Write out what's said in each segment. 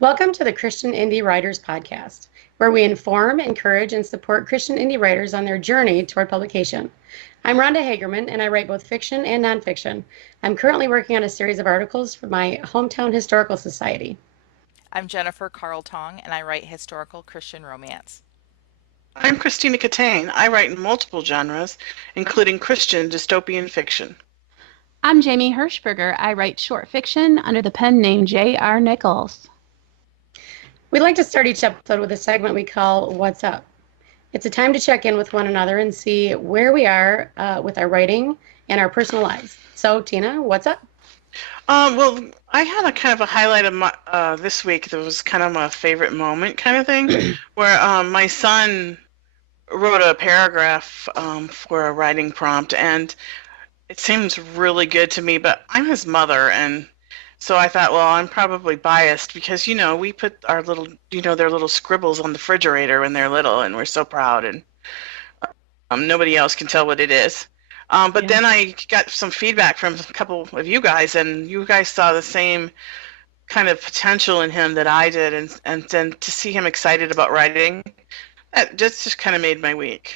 Welcome to the Christian Indie Writers Podcast, where we inform, encourage, and support Christian indie writers on their journey toward publication. I'm Rhonda Hagerman, and I write both fiction and nonfiction. I'm currently working on a series of articles for my hometown historical society. I'm Jennifer Carl Tong, and I write historical Christian romance. I'm Christina Catane. I write in multiple genres, including Christian dystopian fiction. I'm Jamie Hirschberger. I write short fiction under the pen name J.R. Nichols. We'd like to start each episode with a segment we call What's Up? It's a time to check in with one another and see where we are with our writing and our personal lives. So, Tina, what's up? Well, I had a kind of a highlight of my, this week that was kind of my favorite moment kind of thing, where my son wrote a paragraph for a writing prompt, and it seems really good to me, but I'm his mother, and so I thought, well, I'm probably biased because, we put our little, their little scribbles on the refrigerator when they're little, and we're so proud, and nobody else can tell what it is. But then I got some feedback from a couple of you guys, and you guys saw the same kind of potential in him that I did, and then to see him excited about writing, that just kind of made my week.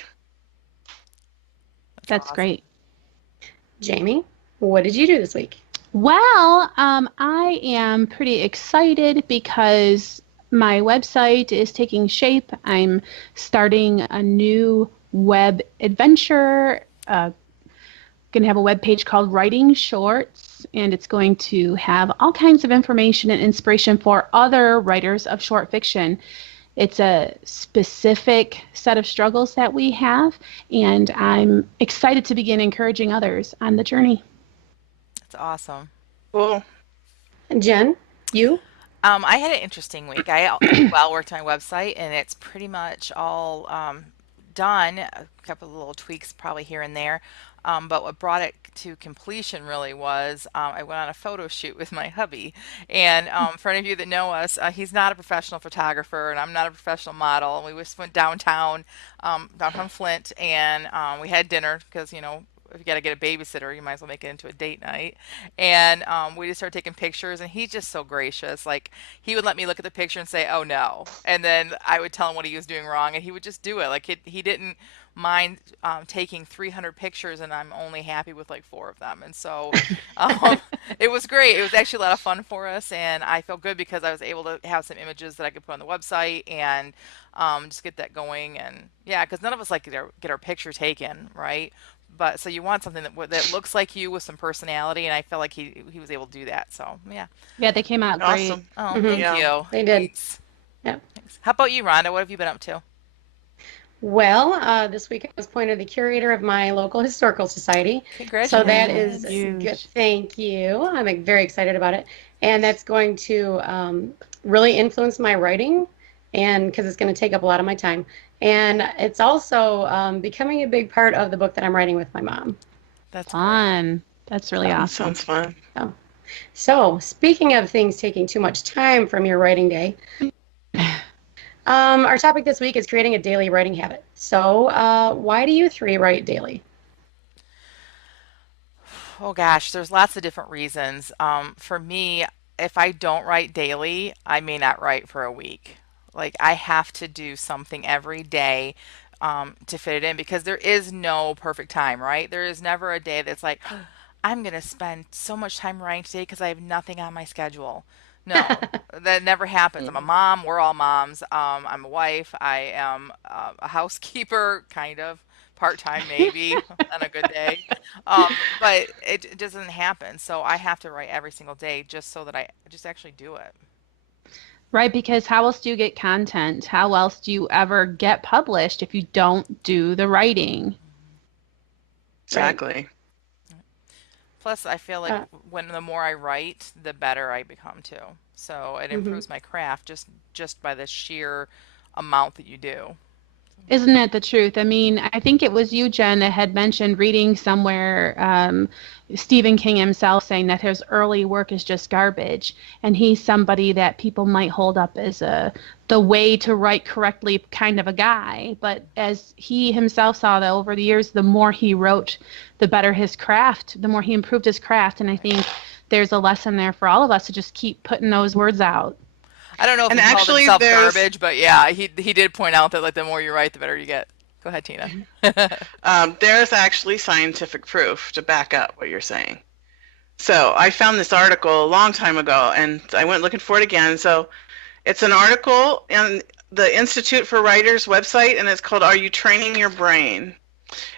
That's awesome. Great. Jamie, what did you do this week? Well, I am pretty excited because my website is taking shape. I'm starting a new web adventure. Going to have a web page called Writing Shorts, and it's going to have all kinds of information and inspiration for other writers of short fiction. It's a specific set of struggles that we have, and I'm excited to begin encouraging others on the journey. That's awesome. Cool. And Jen, you? I had an interesting week. I worked on my website, and it's pretty much all done. A couple of little tweaks probably here and there. But what brought it to completion really was I went on a photo shoot with my hubby. And for any of you that know us, he's not a professional photographer, and I'm not a professional model. And we just went downtown Flint, and we had dinner because, if you got to get a babysitter, you might as well make it into a date night. And we just started taking pictures, and he's just so gracious. Like, he would let me look at the picture and say, "Oh no," and then I would tell him what he was doing wrong, and he would just do it. Like, he didn't mind taking 300 pictures, and I'm only happy with like 4 of them. And so it was great. It was actually a lot of fun for us, and I felt good because I was able to have some images that I could put on the website and just get that going. And yeah, because none of us like to get our picture taken, right? But so you want something that looks like you with some personality, and I felt like he was able to do that. So yeah. Yeah, they came out great. Awesome. Oh, thank you. They did. Thanks. Yeah. Thanks. How about you, Rhonda? What have you been up to? Well, this week I was appointed the curator of my local historical society. Congratulations. So that is good. Thank you. I'm very excited about it. And that's going to really influence my writing, and because it's going to take up a lot of my time. And it's also becoming a big part of the book that I'm writing with my mom. That's fun. That's really awesome. Sounds fun. So speaking of things taking too much time from your writing day, our topic this week is creating a daily writing habit. So why do you 3 write daily? Oh gosh, there's lots of different reasons. For me, if I don't write daily, I may not write for a week. Like, I have to do something every day to fit it in, because there is no perfect time, right? There is never a day that's like, I'm going to spend so much time writing today because I have nothing on my schedule. No, that never happens. I'm a mom. We're all moms. I'm a wife. I am a housekeeper, kind of part-time maybe on a good day. But it doesn't happen. So I have to write every single day just so that I just actually do it. Right, because how else do you get content? How else do you ever get published if you don't do the writing? Exactly. Right. Plus, I feel like when the more I write, the better I become too. So it improves my craft just by the sheer amount that you do. Isn't that the truth? I mean, I think it was you, Jen, that had mentioned reading somewhere Stephen King himself saying that his early work is just garbage. And he's somebody that people might hold up as the way to write correctly kind of a guy. But as he himself saw that over the years, the more he wrote, the better his craft, the more he improved his craft. And I think there's a lesson there for all of us to just keep putting those words out. I don't know if And he called actually, himself there's garbage, but yeah, he did point out that like the more you write, the better you get. Go ahead, Tina. there's actually scientific proof to back up what you're saying. So I found this article a long time ago, and I went looking for it again. So it's an article on the Institute for Writers website, and it's called "Are You Training Your Brain?"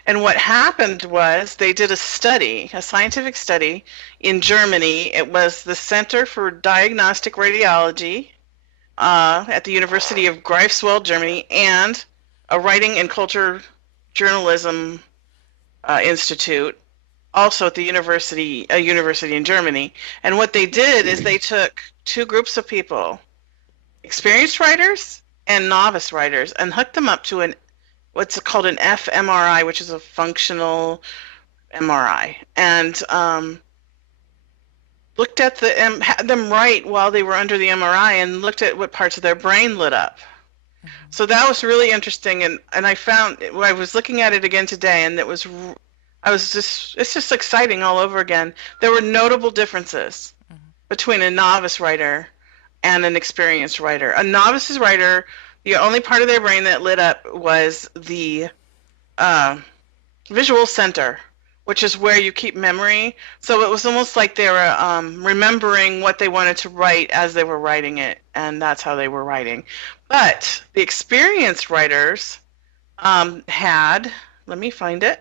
And what happened was they did a study, a scientific study in Germany. It was the Center for Diagnostic Radiology at the University of Greifswald, Germany, and a Writing and Culture Journalism Institute, also at the university, a university in Germany. And what they did is they took two groups of people, experienced writers and novice writers, and hooked them up to what's called an fMRI, which is a functional MRI, and looked at had them write while they were under the MRI, and looked at what parts of their brain lit up. So that was really interesting, and I found I was looking at it again today, and it's just exciting all over again. There were notable differences between a novice writer and an experienced writer. A novice writer, the only part of their brain that lit up was the visual center, which is where you keep memory. So it was almost like they were remembering what they wanted to write as they were writing it, and that's how they were writing. But the experienced writers had, let me find it,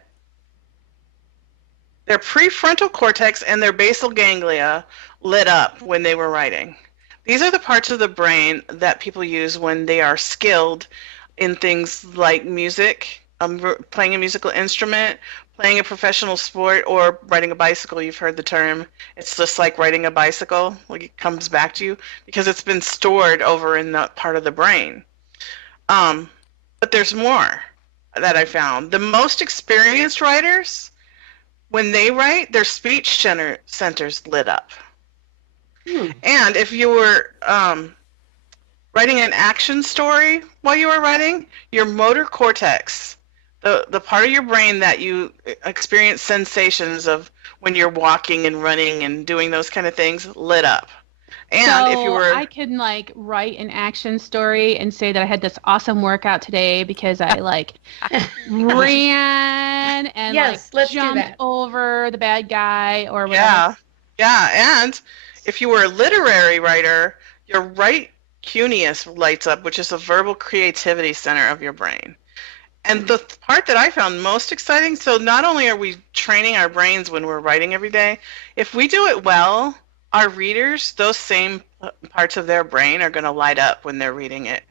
their prefrontal cortex and their basal ganglia lit up when they were writing. These are the parts of the brain that people use when they are skilled in things like music, playing a musical instrument, playing a professional sport, or riding a bicycle. You've heard the term. It's just like riding a bicycle. Like it comes back to you because it's been stored over in that part of the brain. But there's more that I found. The most experienced writers, when they write, their speech centers lit up. And if you were writing an action story while you were writing, your motor cortex, the part of your brain that you experience sensations of when you're walking and running and doing those kind of things, lit up. And so if you were, I can like write an action story and say that I had this awesome workout today because I like ran and Yes, like let's do jumped that. over the bad guy or whatever. yeah. And if you were a literary writer, your right cuneus lights up, which is the verbal creativity center of your brain. And the part that I found most exciting, so not only are we training our brains when we're writing every day, if we do it well, our readers, those same parts of their brain are going to light up when they're reading it.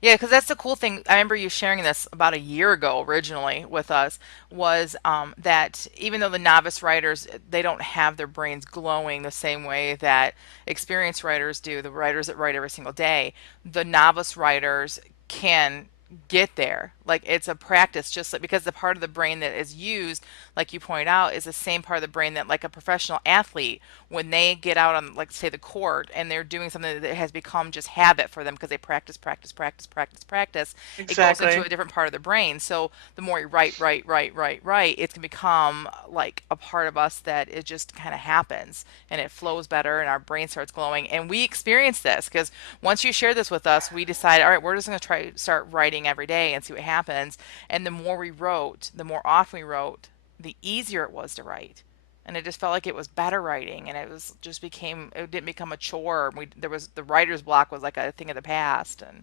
Yeah, because that's the cool thing. I remember you sharing this about a year ago originally with us, was that even though the novice writers, they don't have their brains glowing the same way that experienced writers do, the writers that write every single day, the novice writers can get there. Like it's a practice, just like, because the part of the brain that is used, like you point out, is the same part of the brain that like a professional athlete, when they get out on, like, say, the court and they're doing something that has become just habit for them because they practice, it goes Exactly. into a different part of the brain. So the more you write, it's gonna become like a part of us that it just kind of happens and it flows better and our brain starts glowing. And we experience this because once you share this with us, we decided, all right, we're just gonna try start writing every day and see what happens. And the more we wrote, the more often we wrote, the easier it was to write. And it just felt like it was better writing, and it didn't become a chore. There was the writer's block was like a thing of the past, and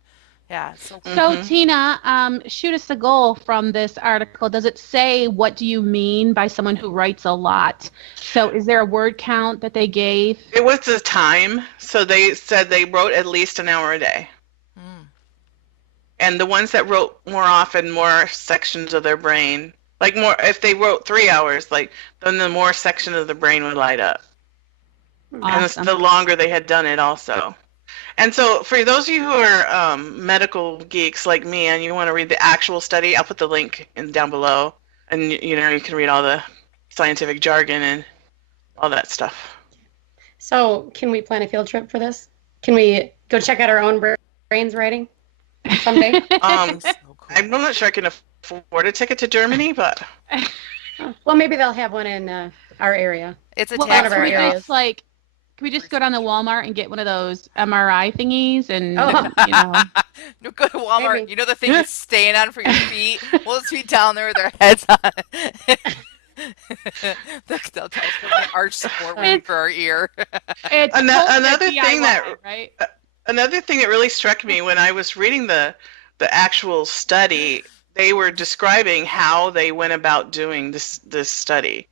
yeah, it's so cool. So Tina, shoot us a goal from this article. Does it say what do you mean by someone who writes a lot? So is there a word count that they gave? It was the time, so they said they wrote at least an hour a day. And the ones that wrote more often, more sections of their brain, like more, if they wrote 3 hours, like then the more section of the brain would light up. Awesome. And the longer they had done it also. And so for those of you who are medical geeks like me and you want to read the actual study, I'll put the link down below. And you can read all the scientific jargon and all that stuff. So can we plan a field trip for this? Can we go check out our own brains writing someday? So cool. I'm not sure I can afford a ticket to Germany, but Well, maybe they'll have one in our area. It's a Well, one tax of our can we areas. just like, Can we just go down to Walmart and get one of those MRI thingies and, Oh, No, go to Walmart. maybe. You know the thing you're staying on for your feet? We'll just be down there with our heads on it. They'll tell us what the arch support we need for our ear. It's Another DIY, thing that right? another thing that really struck me when I was reading the actual study, they were describing how they went about doing this study.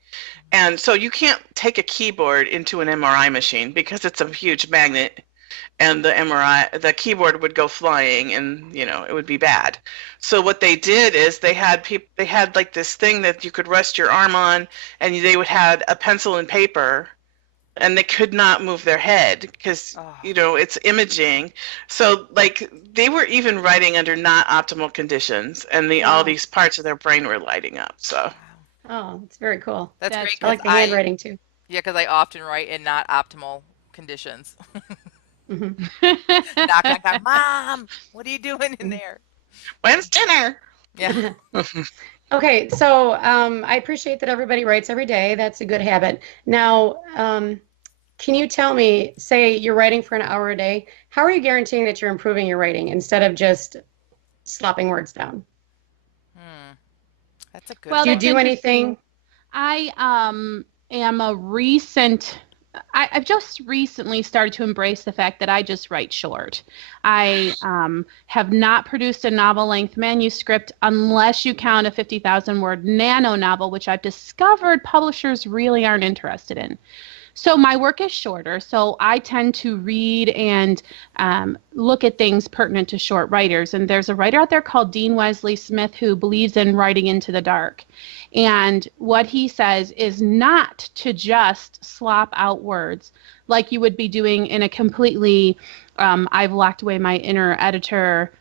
And so you can't take a keyboard into an MRI machine because it's a huge magnet, and the keyboard would go flying, and it would be bad. So what they did is they had like this thing that you could rest your arm on, and they would had a pencil and paper, and they could not move their head because it's imaging. So like they were even writing under not optimal conditions, and all these parts of their brain were lighting up. So Oh, it's very cool. That's great I like because the handwriting too. yeah, because I often write in not optimal conditions. Mhm. Knock, knock, knock. Mom, what are you doing in there? when's dinner? Yeah. Okay, so I appreciate that everybody writes every day. That's a good habit. Now, can you tell me, say you're writing for an hour a day, how are you guaranteeing that you're improving your writing instead of just slopping words down? That's a good Well, Do you one. that's do interesting. anything? I am a recent. I've just recently started to embrace the fact that I just write short. I have not produced a novel-length manuscript unless you count a 50,000-word nano novel, which I've discovered publishers really aren't interested in. So my work is shorter, so I tend to read and look at things pertinent to short writers. And there's a writer out there called Dean Wesley Smith who believes in writing into the dark. And what he says is not to just slop out words like you would be doing in a completely, I've locked away my inner editor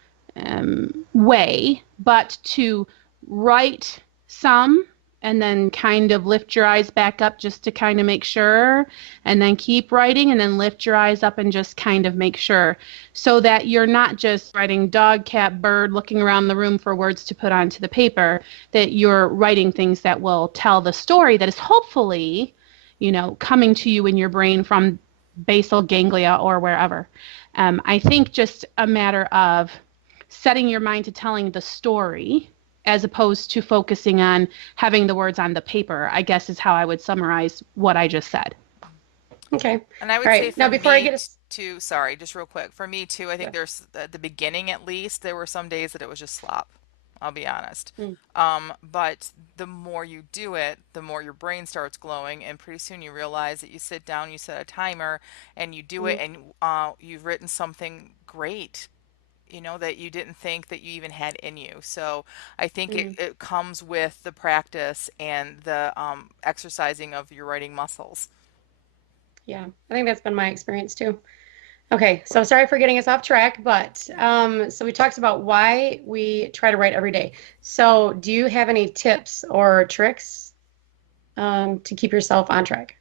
way, but to write some and then kind of lift your eyes back up just to kind of make sure, and then keep writing and then lift your eyes up and just kind of make sure, so that you're not just writing dog, cat, bird, looking around the room for words to put onto the paper, that you're writing things that will tell the story that is hopefully, coming to you in your brain from basal ganglia or wherever. I think just a matter of setting your mind to telling the story as opposed to focusing on having the words on the paper, I guess is how I would summarize what I just said. Okay. And I would All say right. for Now, before I me get too, sorry, just real quick. For me too, I think Yeah. there's at the beginning at least, there were some days that it was just slop. I'll be honest. Mm. But the more you do it, the more your brain starts glowing, and pretty soon you realize that you sit down, you set a timer, and you do it, and you've written something great, that you didn't think that you even had in you. So I think it comes with the practice and the exercising of your writing muscles. Yeah, I think that's been my experience too. Okay, so sorry for getting us off track, but so we talked about why we try to write every day. So do you have any tips or tricks to keep yourself on track?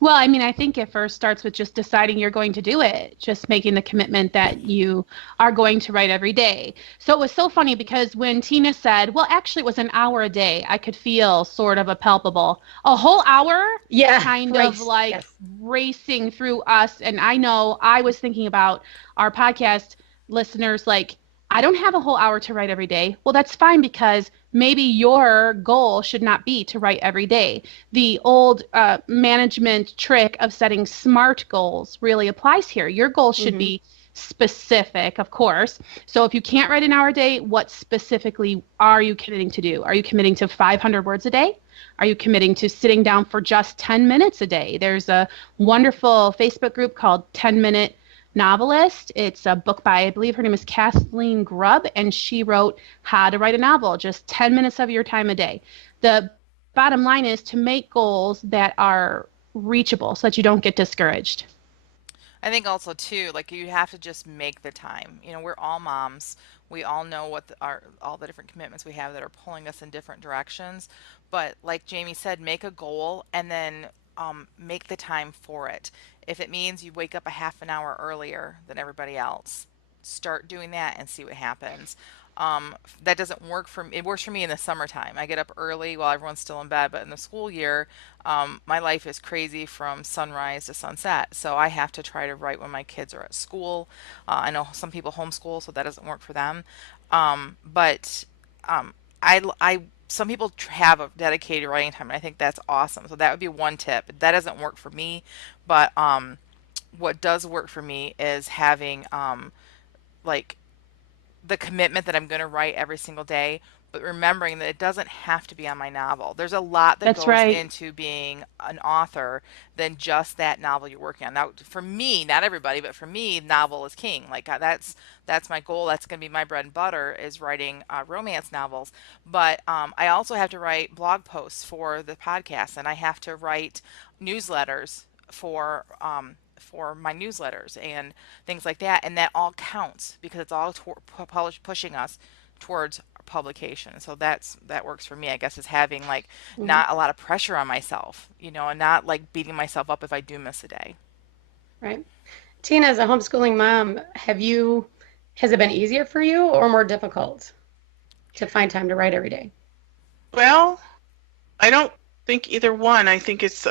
Well, I mean, I think it first starts with just deciding you're going to do it, just making the commitment that you are going to write every day. So it was so funny because when Tina said, well, actually, it was an hour a day, I could feel sort of a whole hour Yeah, kind right. of like Yes. racing through us. And I know I was thinking about our podcast listeners like, I don't have a whole hour to write every day. Well, that's fine because maybe your goal should not be to write every day. The old management trick of setting SMART goals really applies here. Your goal should be specific, of course. So if you can't write an hour a day, what specifically are you committing to do? Are you committing to 500 words a day? Are you committing to sitting down for just 10 minutes a day? There's a wonderful Facebook group called 10-Minute Novelist. It's a book by, I believe her name is Kathleen Grubb, and she wrote How to Write a Novel, just 10 minutes of your time a day. The bottom line is to make goals that are reachable so that you don't get discouraged. I think also too, like you have to just make the time. We're all moms. We all know what all the different commitments we have that are pulling us in different directions. But like Jamie said, make a goal and then make the time for it. If it means you wake up a half an hour earlier than everybody else, start doing that and see what happens. That doesn't work for me. It works for me in the summertime. I get up early while everyone's still in bed, but in the school year, my life is crazy from sunrise to sunset. So I have to try to write when my kids are at school. I know some people homeschool, so that doesn't work for them. But some people have a dedicated writing time, and I think that's awesome. So that would be one tip. That doesn't work for me, but what does work for me is having like the commitment that I'm going to write every single day, but remembering that it doesn't have to be on my novel. There's a lot that That's goes right. into being an author than just that novel you're working on. Now, for me, not everybody, but for me, novel is king. Like that's my goal. That's going to be my bread and butter is writing romance novels. But I also have to write blog posts for the podcast, and I have to write newsletters for my newsletters and things like that, and that all counts because it's all pushing us towards publication. So that works for me, I guess, is having like Mhm. not a lot of pressure on myself, and not like beating myself up if I do miss a day. Right. Tina, as a homeschooling mom, has it been easier for you or more difficult to find time to write every day? Well, I don't think either one. I think it's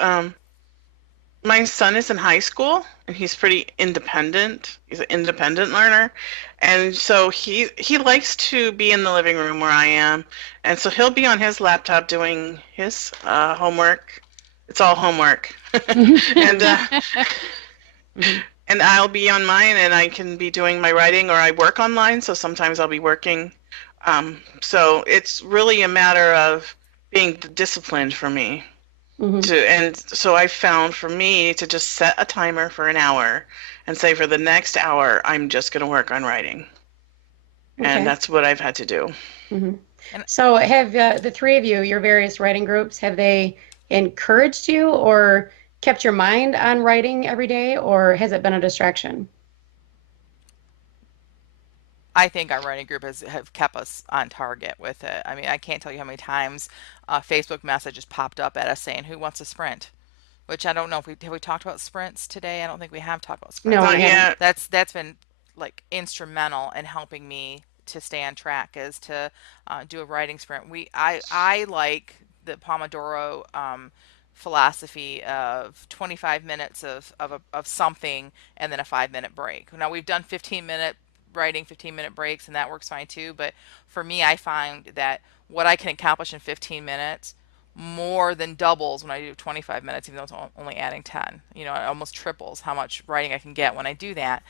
my son is in high school and he's pretty independent. He's an independent learner. And so he likes to be in the living room where I am. And so he'll be on his laptop doing his homework. It's all homework. And Mhm. and I'll be on mine and I can be doing my writing, or I work online, so sometimes I'll be working. So it's really a matter of being disciplined for me. Mhm. And so I found for me to just set a timer for an hour and say for the next hour I'm just going to work on writing. And Okay. that's what I've had to do. Mhm. And So have the three of you, your various writing groups, have they encouraged you or kept your mind on writing every day, or has it been a distraction? I think our writing group have kept us on target with it. I mean, I can't tell you how many times Facebook messages popped up at us saying, "Who wants a sprint?" Which I don't know if we talked about sprints today. I don't think we have talked about No, sprints, we but Not haven't. yet. that's been like instrumental in helping me to stay on track is to do a writing sprint. I like the Pomodoro philosophy of 25 minutes of something and then a 5-minute break. Now we've done 15-minute writing, 15-minute breaks, and that works fine too. But for me, I find that what I can accomplish in 15 minutes more than doubles when I do 25 minutes, even though it's only adding 10. It almost triples how much writing I can get when I do that.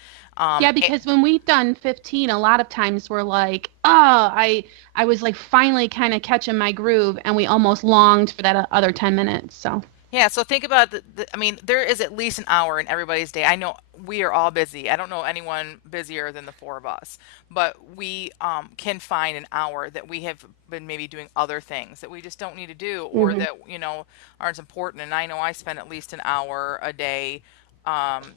Yeah, Um, because when we've done 15, a lot of times we're like, oh, I was like finally kind of catching my groove, and we almost longed for that other 10 minutes. So, Yeah, so think about I mean, there is at least an hour in everybody's day. I know we are all busy. I don't know anyone busier than the four of us, but we can find an hour that we have been maybe doing other things that we just don't need to do or Mhm. that, aren't important. And I know I spend at least an hour a day um,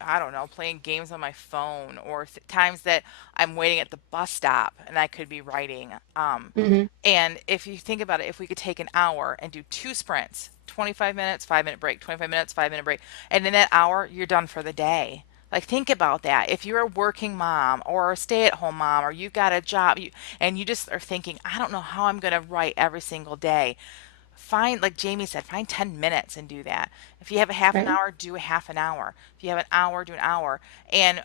I don't know, playing games on my phone or times that I'm waiting at the bus stop and I could be writing. Mhm. And if you think about it, if we could take an hour and do two sprints, 25 minutes, 5-minute break, 25 minutes, 5-minute break, and in that hour, you're done for the day. Like, think about that. If you're a working mom or a stay at home mom or you've got a job and you just are thinking, I don't know how I'm going to write every single day, find, like Jamie said, find 10 minutes and do that. If you have a half an Right. hour, do a half an hour. If you have an hour, do an hour. And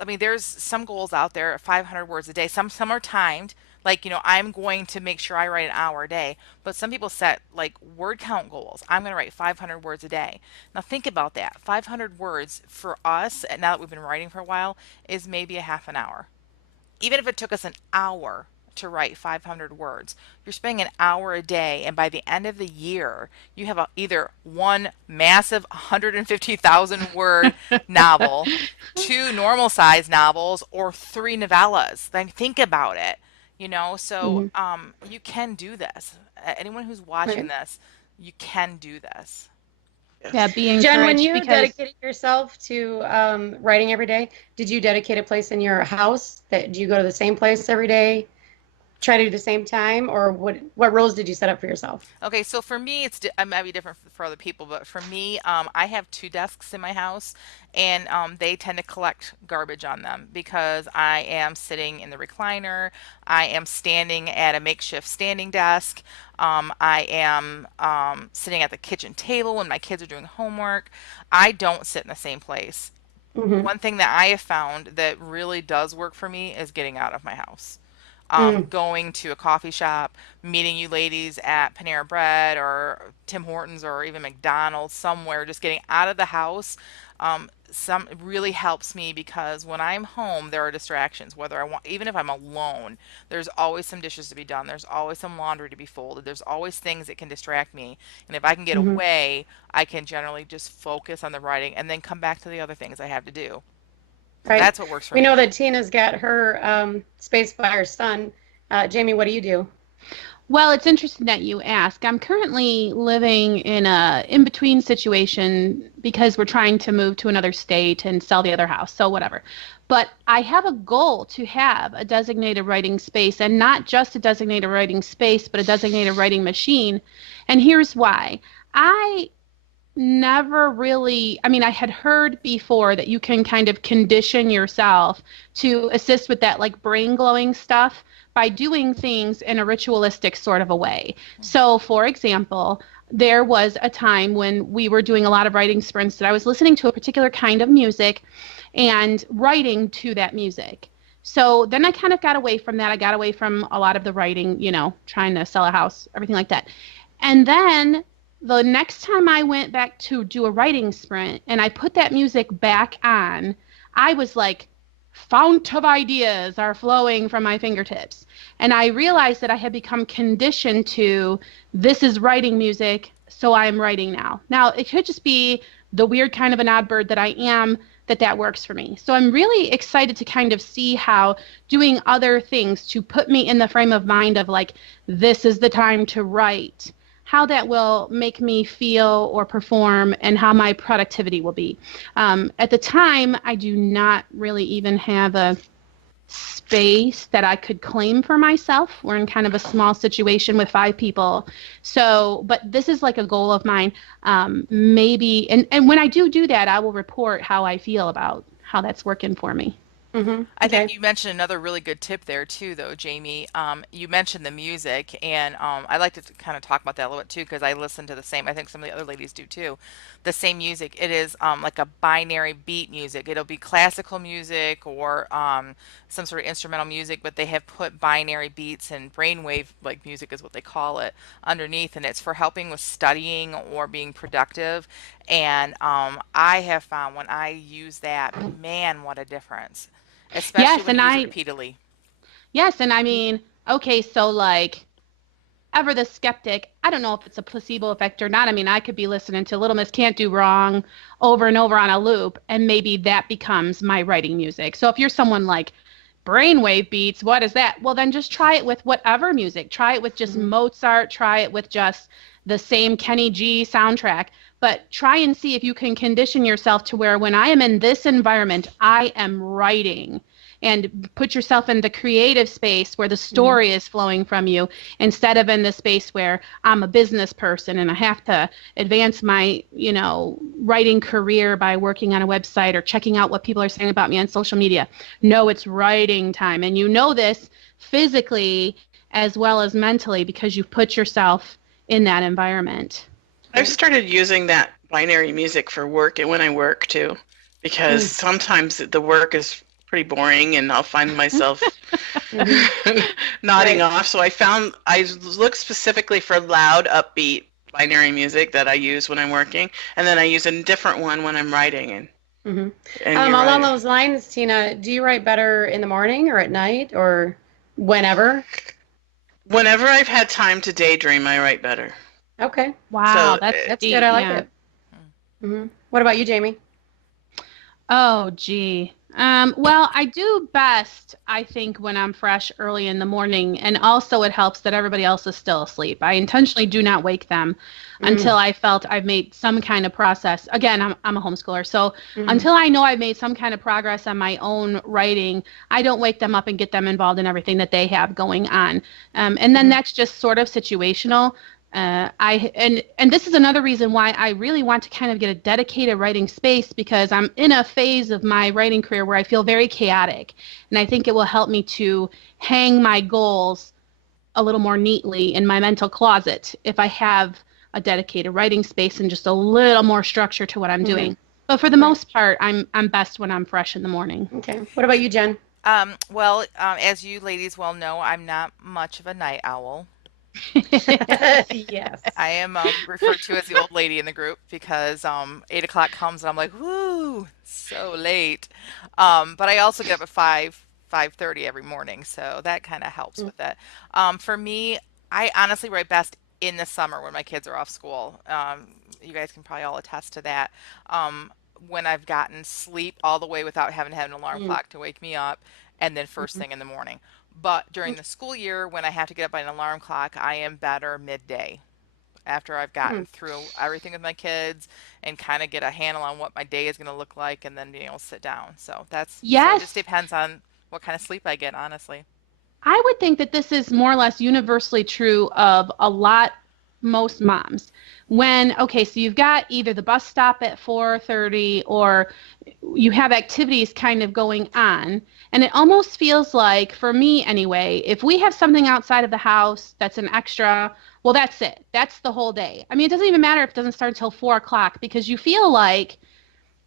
I mean, there's some goals out there, 500 words a day. Some are timed. Like, I'm going to make sure I write an hour a day. But some people set like word count goals. I'm going to write 500 words a day. Now think about that. 500 words for us, and now that we've been writing for a while, is maybe a half an hour. Even if it took us an hour to write 500 words, you're spending an hour a day, and by the end of the year, you have either one massive 150,000 word novel, two normal size novels, or three novellas. Then think about it, So Mhm. you can do this. Anyone who's watching Right. this, you can do this. yeah, Yes. be Jen, when encouraged you because dedicated yourself to writing every day, did you dedicate a place in your house? Do you go to the same place every day? try to do the same time, or what rules did you set up for yourself? Okay, so for me, it might be different for other people, but for me, I have two desks in my house, and they tend to collect garbage on them because I am sitting in the recliner, I am standing at a makeshift standing desk, I am sitting at the kitchen table when my kids are doing homework. I don't sit in the same place. Mm-hmm. One thing that I have found that really does work for me is getting out of my house. Mm. Going to a coffee shop, meeting you ladies at Panera Bread or Tim Hortons or even McDonald's somewhere, just getting out of the house. Some really helps me because when I'm home, there are distractions. Whether I want, even if I'm alone, there's always some dishes to be done. There's always some laundry to be folded. There's always things that can distract me. And if I can get Mm-hmm. away, I can generally just focus on the writing and then come back to the other things I have to do. So Right. that's what works for We know me. that Tina's got her space by her son. Jamie, what do you do? Well, it's interesting that you ask. I'm currently living in a in-between situation because we're trying to move to another state and sell the other house, so whatever. But I have a goal to have a designated writing space, and not just a designated writing space, but a designated writing machine. And here's why. I never really, I mean, I had heard before that you can kind of condition yourself to assist with that like brain glowing stuff by doing things in a ritualistic sort of a way. So, for example, there was a time when we were doing a lot of writing sprints that I was listening to a particular kind of music and writing to that music. So then I kind of got away from that. I got away from a lot of the writing, trying to sell a house, everything like that. And then the next time I went back to do a writing sprint and I put that music back on, I was like, fount of ideas are flowing from my fingertips. And I realized that I had become conditioned to this is writing music, so I'm writing now. Now, it could just be the weird kind of an odd bird that I am that works for me. So I'm really excited to kind of see how doing other things to put me in the frame of mind of like, this is the time to write, how that will make me feel or perform and how my productivity will be. At the time, I do not really even have a space that I could claim for myself. We're in kind of a small situation with 5 people. So, but this is like a goal of mine. Maybe, and when I do that, I will report how I feel about how that's working for me. Mm-hmm. I think Okay. you mentioned another really good tip there too, though, Jamie. You mentioned the music, and I like to kind of talk about that a little bit too, because I listen to the same. I think some of the other ladies do too. The same music. It is like a binary beat music. It'll be classical music or some sort of instrumental music, but they have put binary beats and brainwave like music is what they call it underneath, and it's for helping with studying or being productive. And I have found when I use that, man, what a difference, especially Yes, when and you use it I repeatedly. yes, and I mean, okay, so like ever the skeptic, I don't know if it's a placebo effect or not. I mean, I could be listening to Little Miss Can't Do Wrong over and over on a loop, and maybe that becomes my writing music. So if you're someone like brainwave beats, what is that? Well, then just try it with whatever music. Try it with just Mm-hmm. Mozart, try it with just the same Kenny G soundtrack, but try and see if you can condition yourself to where when I am in this environment, I am writing and put yourself in the creative space where the Mm-hmm. story is flowing from you instead of in the space where I'm a business person and I have to advance my, writing career by working on a website or checking out what people are saying about me on social media. No, it's writing time. And you know this physically as well as mentally because you've put yourself in that environment. I've Right. started using that binary music for work and when I work too, because Mm. sometimes the work is pretty boring and I'll find myself Mm-hmm. nodding Right. off. So I look specifically for loud, upbeat binary music that I use when I'm working, and then I use a different one when I'm writing. Mm-hmm. And you're Along right. those lines, Tina, do you write better in the morning or at night or whenever? Whenever I've had time to daydream, I write better. Okay, Wow, So that's that's good. deep. I like Yeah. it. Mm-hmm. What about you, Jamie? Oh, gee. Well, I do best, I think, when I'm fresh early in the morning, and also it helps that everybody else is still asleep. I intentionally do not wake them until I felt I've made some kind of process. Again, I'm a homeschooler, so until I know I've made some kind of progress on my own writing, I don't wake them up and get them involved in everything that they have going on. And then that's just sort of situational. And this is another reason why I really want to kind of get a dedicated writing space, because I'm in a phase of my writing career where I feel very chaotic, and I think it will help me to hang my goals a little more neatly in my mental closet if I have a dedicated writing space and just a little more structure to what I'm doing. But for the most part, I'm best when I'm fresh in the morning. Okay. What about you, Jen? As you ladies well know, I'm not much of a night owl. Yes. I am referred to as the old lady in the group because 8 o'clock comes and I'm like, whoo, so late. But I also get up at 5:30 every morning, so that kind of helps with it. For me, I honestly write best in the summer when my kids are off school. You guys can probably all attest to that. When I've gotten sleep all the way without having to have an alarm clock to wake me up, and then first thing in the morning. But during the school year, when I have to get up by an alarm clock, I am better midday after I've gotten through everything with my kids and kind of get a handle on what my day is going to look like, and then sit down. So so it just depends on what kind of sleep I get, honestly. I would think that this is more or less universally true of most moms. So you've got either the bus stop at 4:30 or you have activities kind of going on. And it almost feels like, for me anyway, if we have something outside of the house that's an extra, well, that's it. That's the whole day. I mean, it doesn't even matter if it doesn't start until 4 o'clock, because you feel like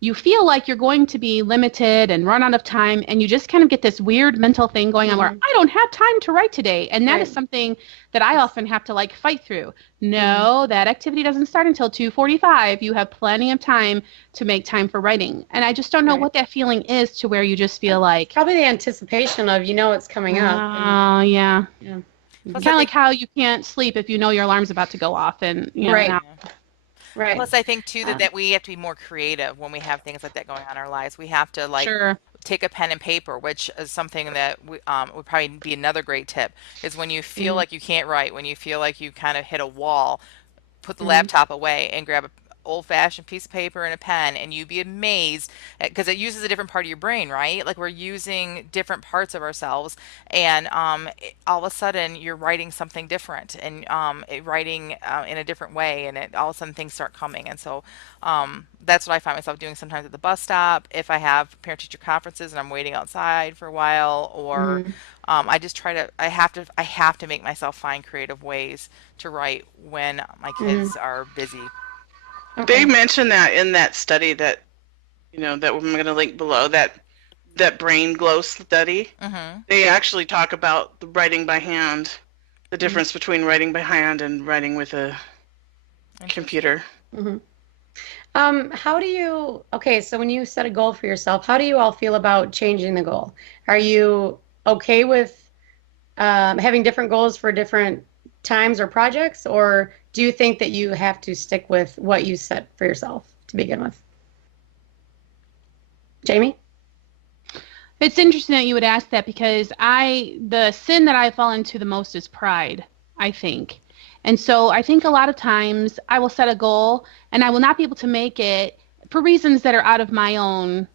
you're going to be limited and run out of time, and you just kind of get this weird mental thing going on where I don't have time to write today. And that is something that I often have to fight through. No, that activity doesn't start until 2:45. You have plenty of time to make time for writing. And I just don't know what that feeling is, to where you just feel like probably the anticipation of it's coming up. Oh, yeah. Yeah. Kind of like how you can't sleep if you know your alarm's about to go off, and Right. Plus, I think too that we have to be more creative when we have things like that going on in our lives. We have to take a pen and paper, which is something that would probably be another great tip. Is when you feel like you can't write, when you feel like you kind of hit a wall, put the laptop away and grab a old-fashioned piece of paper and a pen, and you'd be amazed because it uses a different part of your brain, right? Like, we're using different parts of ourselves, and all of a sudden you're writing something different, and writing in a different way, and all of a sudden things start coming. And so that's what I find myself doing sometimes at the bus stop, if I have parent-teacher conferences and I'm waiting outside for a while, or I just try to I have to make myself find creative ways to write when my kids are busy. They mentioned that in that study that that I'm going to link below, that brain glow study. They actually talk about the writing by hand, the difference between writing by hand and writing with a computer. How do you, so when you set a goal for yourself, how do you all feel about changing the goal? Are you okay with having different goals for different times or projects, or do you think that you have to stick with what you set for yourself to begin with? Jamie? It's interesting that you would ask that, because the sin that I fall into the most is pride, I think. And so I think a lot of times I will set a goal and I will not be able to make it for reasons that are out of my own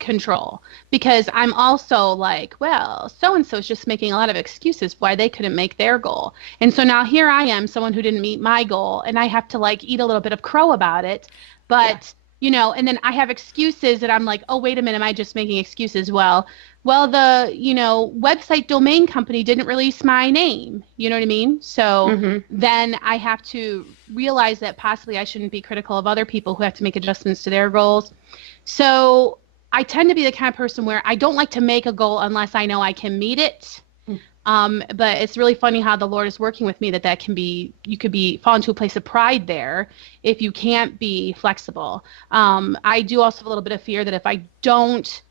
control, because I'm also like, well, so-and-so is just making a lot of excuses why they couldn't make their goal. And so now here I am, someone who didn't meet my goal, and I have to eat a little bit of crow about it. But, and then I have excuses that I'm like, oh, wait a minute, am I just making excuses? Well, the, website domain company didn't release my name. You know what I mean? So then I have to realize that possibly I shouldn't be critical of other people who have to make adjustments to their goals. So I tend to be the kind of person where I don't like to make a goal unless I know I can meet it. But it's really funny how the Lord is working with me that can be, you could fall into a place of pride there if you can't be flexible. I do also have a little bit of fear that if I don't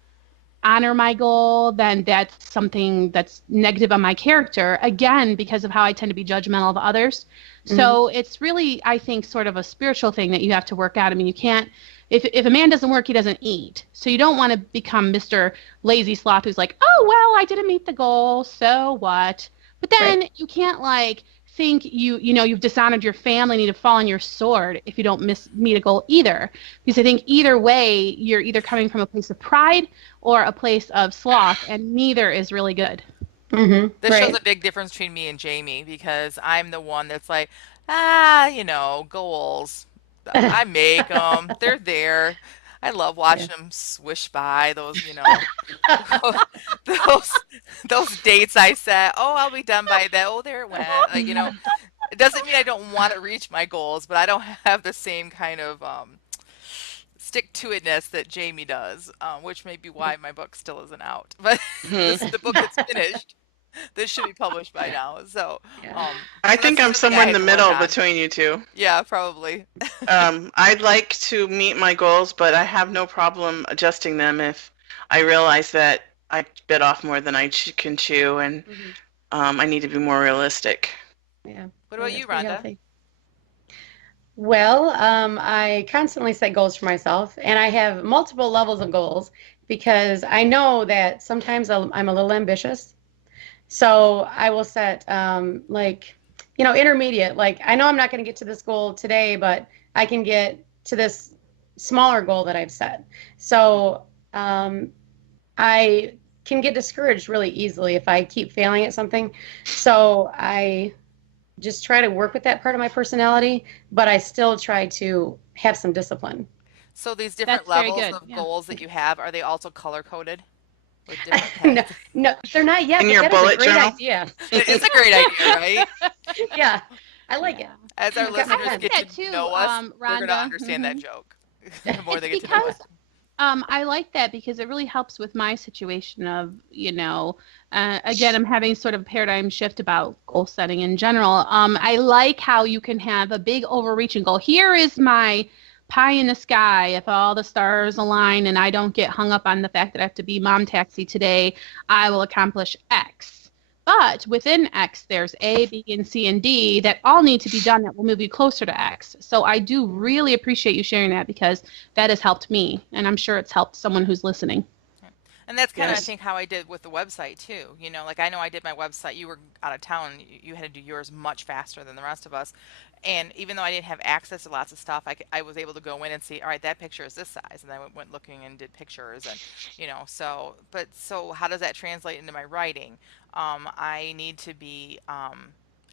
honor my goal, then that's something that's negative on my character, again, because of how I tend to be judgmental of others. So it's really, I think, sort of a spiritual thing that you have to work out. I mean, if a man doesn't work, he doesn't eat. So you don't want to become Mr. Lazy Sloth who's like, oh, well, I didn't meet the goal, so what? But then Right. you can't like think you've dishonored your family, need to fall on your sword if you don't meet a goal either. Because I think either way, you're either coming from a place of pride or a place of sloth, and neither is really good. This shows Right. a big difference between me and Jamie because I'm the one that's like, goals. I make them. They're there. I love Yeah. watching them swish by those those dates I set. Oh, I'll be done by that. Oh, there it went. It doesn't mean I don't want to reach my goals, but I don't have the same kind of stick to itness that Jamie does, which may be why my book still isn't out. But Hmm. the book that's finished. This should be published by now. So, Yeah. I so that's think I'm another thing I somewhere in had the to work middle on. between you two. Yeah, probably. I'd like to meet my goals, but I have no problem adjusting them if I realize that I bit off more than I can chew, and Mhm. I need to be more realistic. Yeah. What Yeah, about that's you, pretty Rhonda? healthy. Well, I constantly set goals for myself, and I have multiple levels of goals because I know that sometimes I'm a little ambitious. So I will set intermediate. Like I know I'm not going to get to this goal today, but I can get to this smaller goal that I've set. So I can get discouraged really easily if I keep failing at something. So I just try to work with that part of my personality, but I still try to have some discipline. So these different That's very levels good. of Yeah. goals that you have, are they also color coded with different No, pens? no, they're not yet, In but your that is a bullet great journal? idea. It is a great idea, right? Yeah, I like it. Yeah. As our I've got my listeners I pen. like get to that too, know us, they're going to Rhonda. understand that joke the more they It's get to know us. because I like that because it really helps with my situation of, again, I'm having sort of a paradigm shift about goal setting in general. I like how you can have a big overreaching goal. Here is my pie in the sky. If all the stars align and I don't get hung up on the fact that I have to be mom taxi today, I will accomplish X. But within X, there's A, B, and C, and D that all need to be done that will move you closer to X. So I do really appreciate you sharing that because that has helped me, and I'm sure it's helped someone who's listening. Yeah. And that's kind of, I Yes. think, how I did with the website too. Like I know I did my website. You were out of town. You had to do yours much faster than the rest of us. And even though I didn't have access to lots of stuff, I was able to go in and see, all right, that picture is this size. And I went looking and did pictures so how does that translate into my writing? I need to be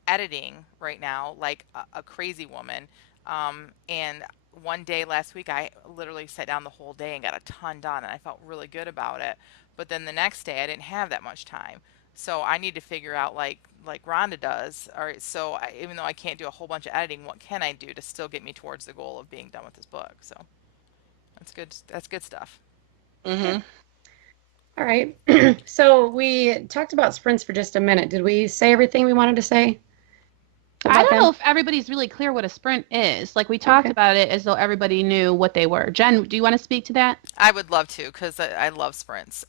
editing right now like a crazy woman. And one day last week, I literally sat down the whole day and got a ton done, and I felt really good about it. But then the next day, I didn't have that much time, so I need to figure out like Rhonda does. All right, so even though I can't do a whole bunch of editing, what can I do to still get me towards the goal of being done with this book? So that's good. That's good stuff. Yeah. Hmm. All right. So we talked about sprints for just a minute. Did we say everything we wanted to say I about don't know them? if everybody's really clear what a sprint is. Like we talked Okay. about it as though everybody knew what they were. Jen, do you want to speak to that? I would love to because I love sprints.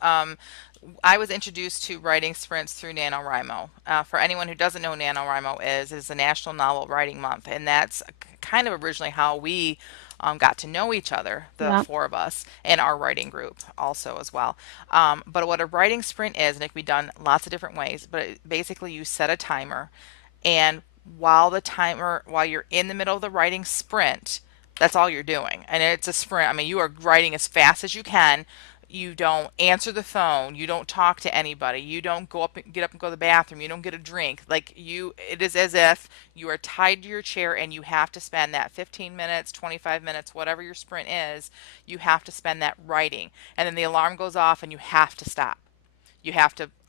I was introduced to writing sprints through NaNoWriMo. For anyone who doesn't know what NaNoWriMo is a National Novel Writing Month, and that's kind of originally how we got to know each other, the Yeah. four of us, and our writing group also as well. But what a writing sprint is, and it can be done lots of different ways, but basically you set a timer, and while you're in the middle of the writing sprint, that's all you're doing. And it's a sprint. I mean, you are writing as fast as you can. You don't answer the phone. You don't talk to anybody. You don't get up and go to the bathroom. You don't get a drink. It is as if you are tied to your chair and you have to spend that 15 minutes, 25 minutes, whatever your sprint is, you have to spend that writing. And then the alarm goes off and you have to stop.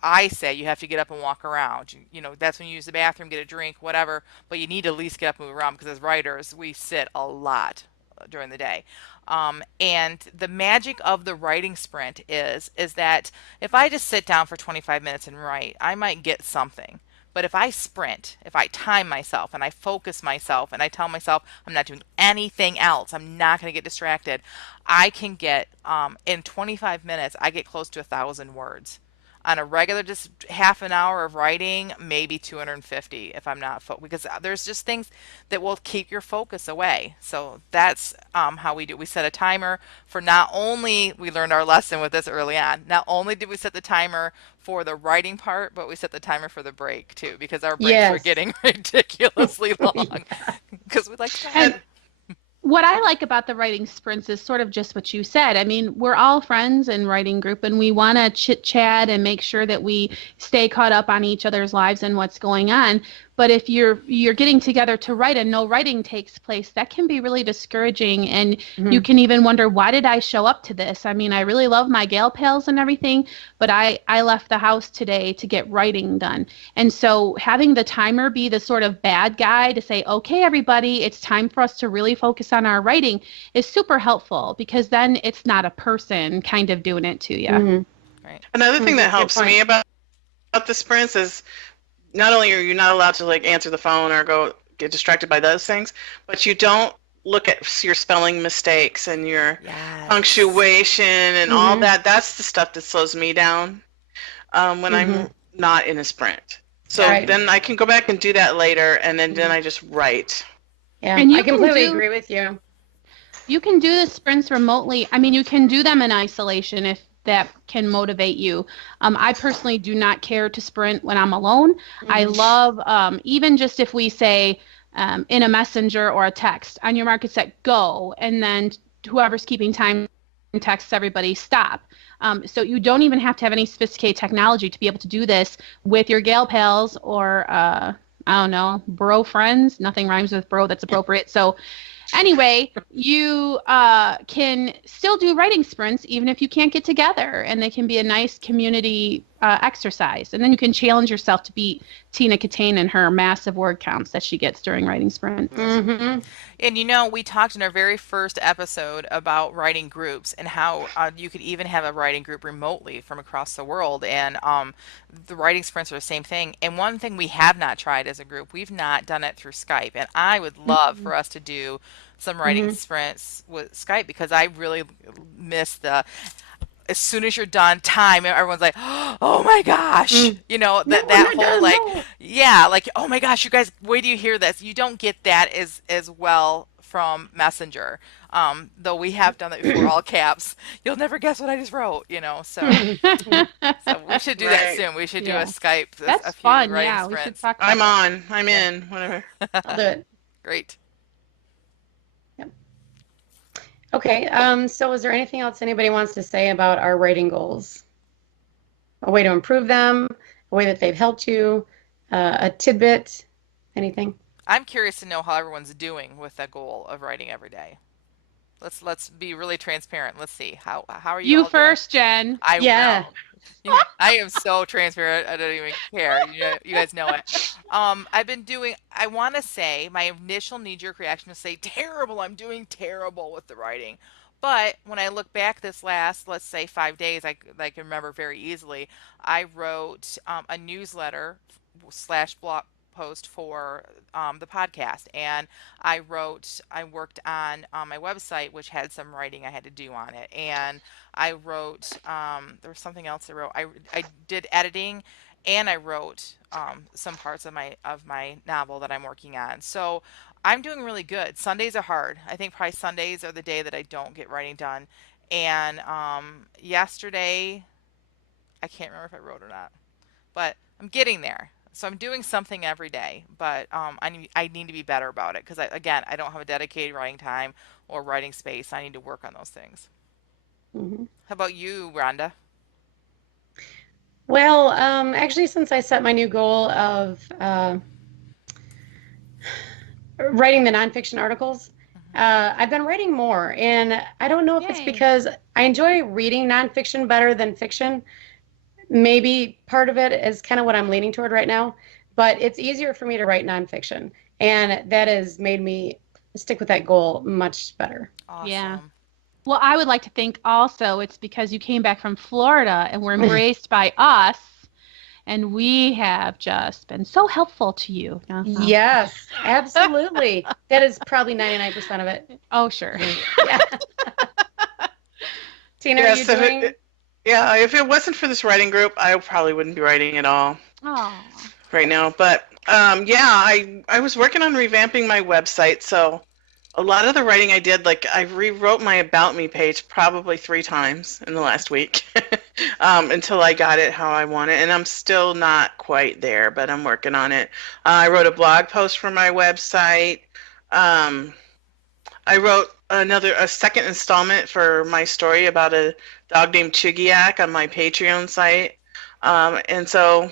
I say you have to get up and walk around. That's when you use the bathroom, get a drink, whatever, but you need to at least get up and move around because as writers, we sit a lot during the day. And the magic of the writing sprint is that if I just sit down for 25 minutes and write, I might get something. But if I sprint, if I time myself and I focus myself and I tell myself I'm not doing anything else, I'm not going to get distracted, I can get in 25 minutes, I get close to 1,000 words. On a regular, just half an hour of writing, maybe 250 if I'm not because there's just things that will keep your focus away. So that's how we do. We set a timer for not only, we learned our lesson with this early on, not only did we set the timer for the writing part, but we set the timer for the break too, because our breaks were Yes. getting ridiculously long because we like to talk. And what I like about the writing sprints is sort of just what you said. I mean, we're all friends in writing group, and we want to chit chat and make sure that we stay caught up on each other's lives and what's going on. But if you're getting together to write and no writing takes place, that can be really discouraging. And you can even wonder, why did I show up to this? I mean, I really love my gal pals and everything, but I left the house today to get writing done. And so having the timer be the sort of bad guy to say, okay, everybody, it's time for us to really focus on our writing is super helpful, because then it's not a person kind of doing it to you. Right. Another thing that helps me about the sprints is not only are you not allowed to like answer the phone or go get distracted by those things, but you don't look at your spelling mistakes and your punctuation and all that. That's the stuff that slows me down when I'm not in a sprint. So then I can go back and do that later, and then I just write. Yeah, And I completely agree with you. You can do the sprints remotely. I mean, you can do them in isolation if that can motivate you. I personally do not care to sprint when I'm alone. I love, even just if we say in a messenger or a text, on your mark, get set, go, and then whoever's keeping time texts everybody, stop. So you don't even have to have any sophisticated technology to be able to do this with your gal pals or, I don't know, bro friends. Nothing rhymes with bro that's appropriate. So anyway, you can still do writing sprints even if you can't get together, and they can be a nice community exercise. And then you can challenge yourself to beat Tina Katane and her massive word counts that she gets during writing sprints. And you know, we talked in our very first episode about writing groups and how you could even have a writing group remotely from across the world. And the writing sprints are the same thing. And one thing we have not tried as a group, we've not done it through Skype. And I would love for us to do some writing sprints with Skype, because I really miss the, as soon as you're done, time, everyone's like, oh my gosh, you know, that whole like, oh my gosh, you guys, wait till you hear this. You don't get that as well from Messenger. Though we have done that before, all caps. You'll never guess what I just wrote, you know. So we should do that soon. We should do a Skype. That's a few fun. writing Yeah, we sprints. should talk about I'm in, whatever. I'll do it. Great. Okay, so is there anything else anybody wants to say about our writing goals? A way to improve them, a way that they've helped you, a tidbit, anything? I'm curious to know how everyone's doing with that goal of writing every day. Let's be really transparent. Let's see how are you? You all first, Jen. I Yeah. will. I am so transparent. I don't even care. You guys know it. I've been doing. I want to say my initial knee-jerk reaction is say terrible. I'm doing terrible with the writing. But when I look back this last, let's say 5 days, I can remember very easily. I wrote a newsletter / blog post for the podcast, and I worked on my website, which had some writing I had to do on it, and I wrote there was something else I wrote. I did editing, and I wrote some parts of my novel that I'm working on. So I'm doing really good. Sundays are hard. I think probably Sundays are the day that I don't get writing done. And yesterday, I can't remember if I wrote or not, but I'm getting there. So I'm doing something every day, but I need to be better about it, because I don't have a dedicated writing time or writing space. I need to work on those things. How about you, Rhonda? Well, actually, since I set my new goal of writing the nonfiction articles, I've been writing more, and I don't know if it's because I enjoy reading nonfiction better than fiction. Maybe part of it is kind of what I'm leaning toward right now, but it's easier for me to write nonfiction, and that has made me stick with that goal much better. Awesome. Yeah. Well, I would like to think also it's because you came back from Florida and were embraced by us, and we have just been so helpful to you. Yes, absolutely. That is probably 99% of it. Oh, sure. Yeah. Tina, are you doing? Yeah, if it wasn't for this writing group, I probably wouldn't be writing at all Oh. right now. But yeah, I was working on revamping my website, so a lot of the writing I did, like I rewrote my About Me page probably 3 times in the last week until I got it how I want it, and I'm still not quite there, but I'm working on it. I wrote a blog post for my website. Um, I wrote a second installment for my story about a dog named Chigiak on my Patreon site. And so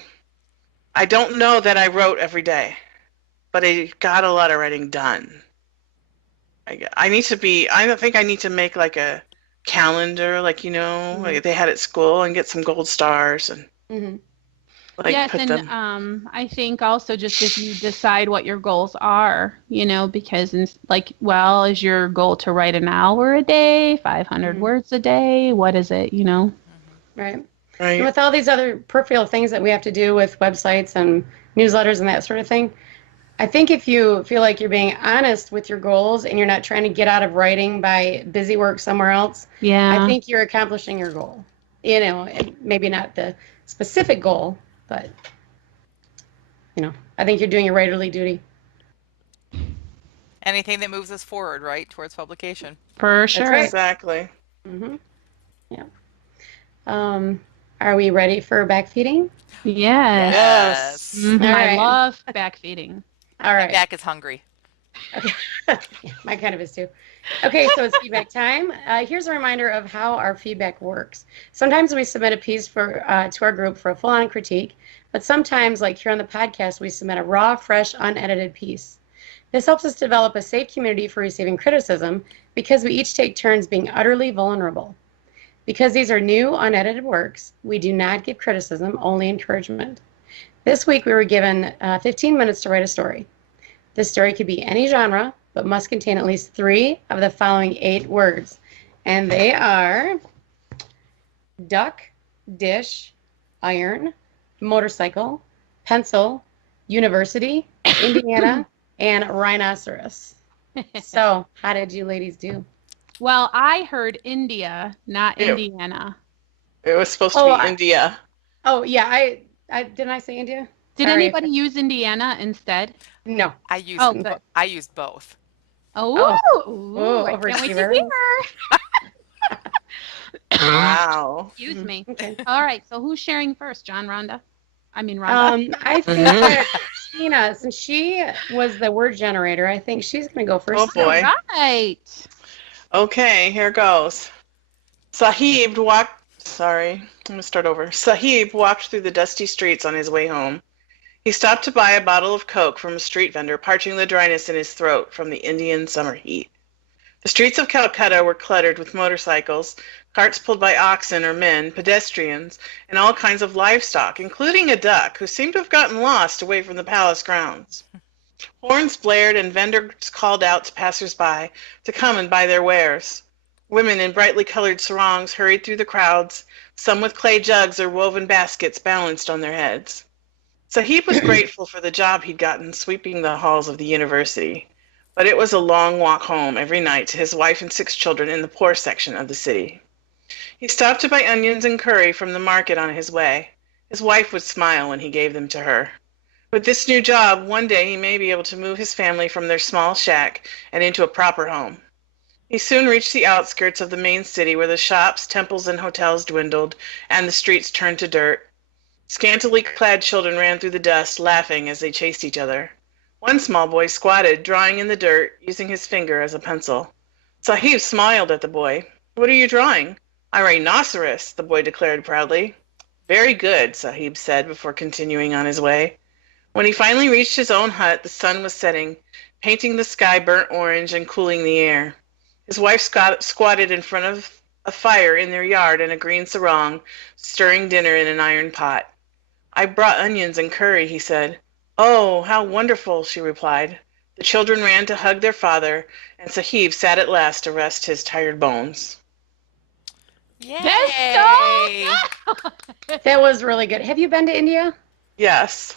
I don't know that I wrote every day, but I got a lot of writing done. I need to be, I don't think I need to make like a calendar, like, like they had at school, and get some gold stars and Mm-hmm. like Yes, put and them. I think also just if you decide what your goals are, because well, is your goal to write an hour a day, 500 words a day? What is it, Right. Right. And with all these other peripheral things that we have to do with websites and newsletters and that sort of thing, I think if you feel like you're being honest with your goals and you're not trying to get out of writing by busy work somewhere else, Yeah. I think you're accomplishing your goal. And maybe not the specific goal, but, I think you're doing your writerly duty. Anything that moves us forward, right, towards publication. For sure. right. Exactly. Mm-hmm. Yeah. Are we ready for backfeeding? Yes. Yes. Mhm, All I right. love backfeeding. All My right. back is hungry. Okay. Yeah, mine kind of is too. Okay, so it's feedback time. Here's a reminder of how our feedback works. Sometimes we submit a piece to our group for a full-on critique, but sometimes, like here on the podcast, we submit a raw, fresh, unedited piece. This helps us develop a safe community for receiving criticism because we each take turns being utterly vulnerable. Because these are new, unedited works, we do not give criticism, only encouragement. This week, we were given 15 minutes to write a story. This story could be any genre, but must contain at least 3 of the following 8 words. And they are duck, dish, iron, motorcycle, pencil, university, Indiana, and rhinoceros. So, how did you ladies do? Well, I heard India, not Ew. Indiana. It was supposed to be India. Oh, yeah, I didn't I say India? Did Sorry. anybody use Indiana instead? No. I used good. I used both. Oh, I overachiever. can't wait to hear. Wow. Excuse me. Okay. All right, so who's sharing first? Rhonda? Rhonda. I think that Tina, since she was the word generator, I think she's going to go first. Oh, boy. All right. Okay, here goes. Sahib walked through the dusty streets on his way home. He stopped to buy a bottle of Coke from a street vendor, parching the dryness in his throat from the Indian summer heat. The streets of Calcutta were cluttered with motorcycles, carts pulled by oxen or men, pedestrians, and all kinds of livestock, including a duck who seemed to have gotten lost away from the palace grounds. Horns blared and vendors called out to passers-by to come and buy their wares. Women in brightly colored sarongs hurried through the crowds, some with clay jugs or woven baskets balanced on their heads. Sahib was grateful for the job he'd gotten sweeping the halls of the university, but it was a long walk home every night to his wife and 6 children in the poor section of the city. He stopped to buy onions and curry from the market on his way. His wife would smile when he gave them to her. With this new job, one day he may be able to move his family from their small shack and into a proper home. He soon reached the outskirts of the main city where the shops, temples, and hotels dwindled and the streets turned to dirt. Scantily clad children ran through the dust, laughing as they chased each other. One small boy squatted, drawing in the dirt, using his finger as a pencil. Sahib smiled at the boy. "What are you drawing?" "A rhinoceros," the boy declared proudly. "Very good," Sahib said before continuing on his way. When he finally reached his own hut, the sun was setting, painting the sky burnt orange and cooling the air. His wife squatted in front of a fire in their yard in a green sarong, stirring dinner in an iron pot. "I brought onions and curry," he said. "Oh, how wonderful," she replied. The children ran to hug their father, and Sahib sat at last to rest his tired bones. Yay! That was really good. Have you been to India? Yes.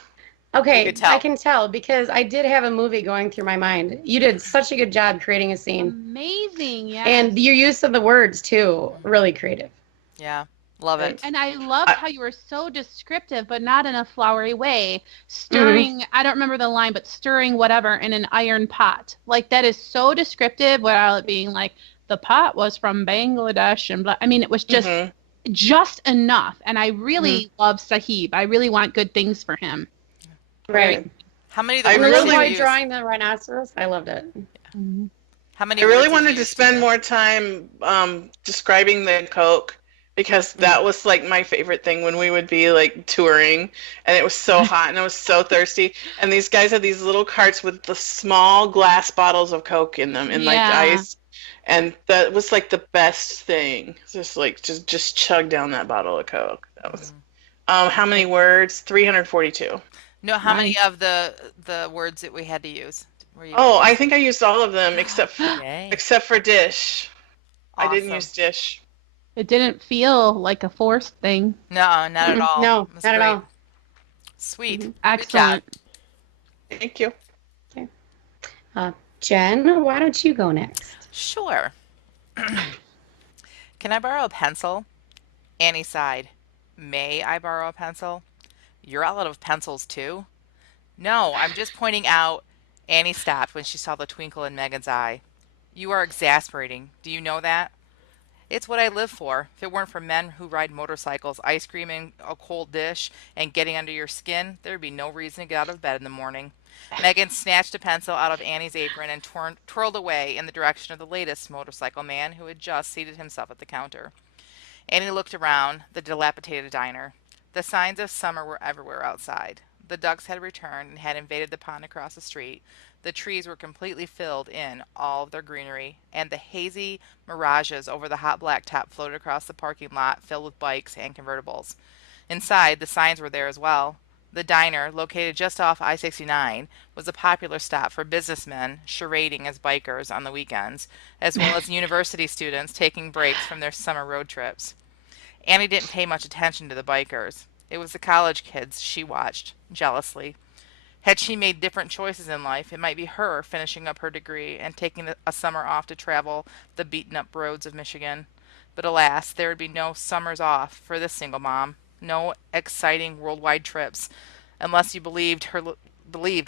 Okay, You could tell. I can tell because I did have a movie going through my mind. You did such a good job creating a scene. Amazing, yeah. And your use of the words, too, really creative. Yeah. Love it. And I loved how you were so descriptive, but not in a flowery way. Stirring, I don't remember the line, but stirring whatever in an iron pot. Like, that is so descriptive without it being like, the pot was from Bangladesh and blah. I mean, it was just enough. And I really love Sahib. I really want good things for him. Right. How many of I the words really did you enjoyed use? drawing the rhinoceros. I loved it. How many I words really did wanted you to use, spend Tina? more time describing the Coke, because that was like my favorite thing when we would be like touring, and it was so hot and I was so thirsty, and these guys had these little carts with the small glass bottles of Coke in them and like ice, and that was like the best thing. Just like just chug down that bottle of Coke. That was how many words? 342. No, how many of the words that we had to use? I think I used all of them except Yay. except for dish. I didn't Awesome. use dish. It didn't feel like a forced thing. No, not at all. No, It was not at great. all. Sweet. Good job. Excellent. Thank you. Jen, why don't you go next? Sure. Can I borrow a pencil? Annie sighed. May I borrow a pencil? You're all out of pencils too? No, I'm just pointing out. Annie stopped when she saw the twinkle in Megan's eye. You are exasperating. Do you know that? It's what I live for. If it weren't for men who ride motorcycles, ice cream in a cold dish, and getting under your skin, there'd be no reason to get out of bed in the morning. Megan snatched a pencil out of Annie's apron and twirled away in the direction of the latest motorcycle man who had just seated himself at the counter. Annie looked around the dilapidated diner. The signs of summer were everywhere outside. The ducks had returned and had invaded the pond across the street. The trees were completely filled in all of their greenery, and the hazy mirages over the hot blacktop floated across the parking lot filled with bikes and convertibles. Inside, the signs were there as well. The diner, located just off I-69, was a popular stop for businessmen charading as bikers on the weekends, as well as university students taking breaks from their summer road trips. Annie didn't pay much attention to the bikers. It was the college kids she watched, jealously. Had she made different choices in life, it might be her finishing up her degree and taking a summer off to travel the beaten-up roads of Michigan. But alas, there would be no summers off for this single mom, no exciting worldwide trips, unless you believed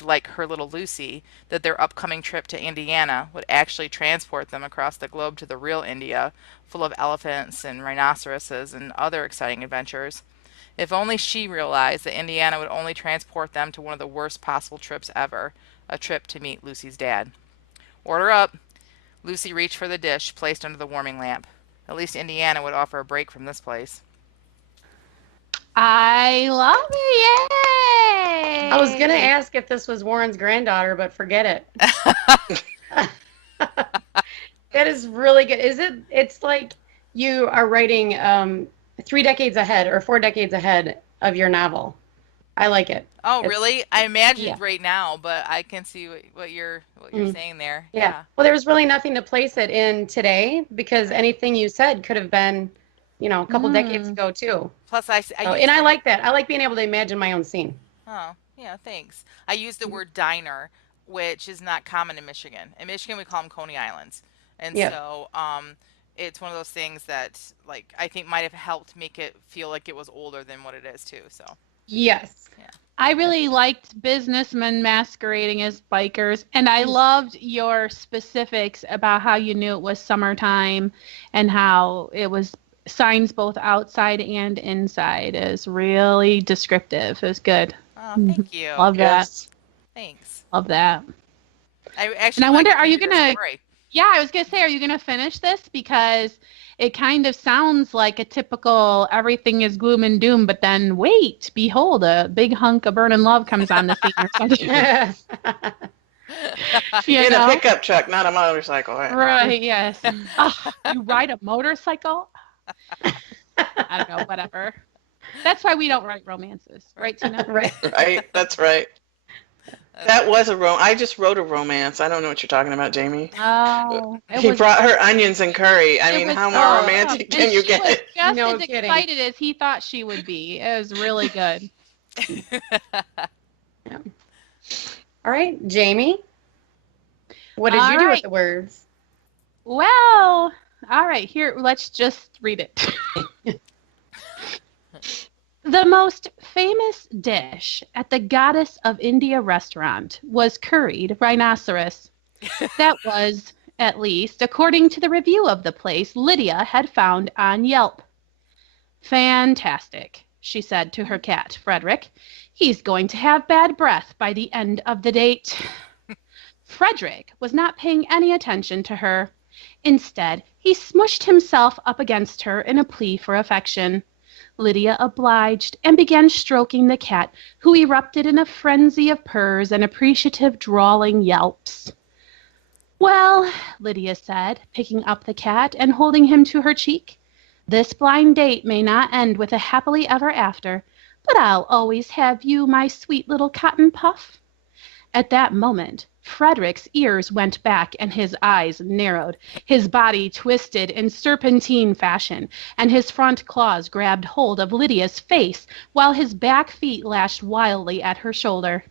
like her little Lucy, that their upcoming trip to Indiana would actually transport them across the globe to the real India, full of elephants and rhinoceroses and other exciting adventures. If only she realized that Indiana would only transport them to one of the worst possible trips ever, a trip to meet Lucy's dad. Order up. Lucy reached for the dish placed under the warming lamp. At least Indiana would offer a break from this place. I love it. Yay! I was going to ask if this was Warren's granddaughter, but forget it. That is really good. It's like you are writing 3 decades ahead or 4 decades ahead of your novel. I like it. Oh, really? I imagined yeah. right now, but I can see what you're saying there. Yeah. Well, there was really nothing to place it in today, because anything you said could have been, a couple decades ago too. Plus, And I like that. I like being able to imagine my own scene. Oh, yeah, thanks. I use the word diner, which is not common in Michigan. In Michigan, we call them Coney Islands. And so it's one of those things that, like, I think might have helped make it feel like it was older than what it is, too. So Yes. yeah. I really liked businessmen masquerading as bikers, and I loved your specifics about how you knew it was summertime and how it was signs both outside and inside. It was really descriptive. It was good. Oh, thank you. Love that. Thanks. Love that. I actually And I wonder, like are you your gonna? story. Yeah, I was gonna say, are you gonna finish this? Because it kind of sounds like a typical everything is gloom and doom, but then wait, behold, a big hunk of burning love comes on the scene or something. In a pickup truck, not a motorcycle. Right, yes. Oh, you ride a motorcycle? I don't know, whatever. That's why we don't write romances, right, Tina? Right. Right, that's right. That was I just wrote a romance. I don't know what you're talking about, Jamie. Oh. He brought her onions and curry. I mean, how more romantic can you get? She was just No as kidding. excited as he thought she would be. It was really good. Yeah. All right, Jamie. What did you do with the words? Well, all right, here, let's just read it. The most famous dish at the Goddess of India restaurant was curried rhinoceros. That was, at least, according to the review of the place Lydia had found on Yelp. Fantastic, she said to her cat, Frederick. He's going to have bad breath by the end of the date. Frederick was not paying any attention to her. Instead, he smushed himself up against her in a plea for affection. Lydia obliged and began stroking the cat, who erupted in a frenzy of purrs and appreciative drawling yelps. Well, Lydia said, picking up the cat and holding him to her cheek, this blind date may not end with a happily ever after, but I'll always have you, my sweet little cotton puff. At that moment, Frederick's ears went back and his eyes narrowed. His body twisted in serpentine fashion, and his front claws grabbed hold of Lydia's face, while his back feet lashed wildly at her shoulder.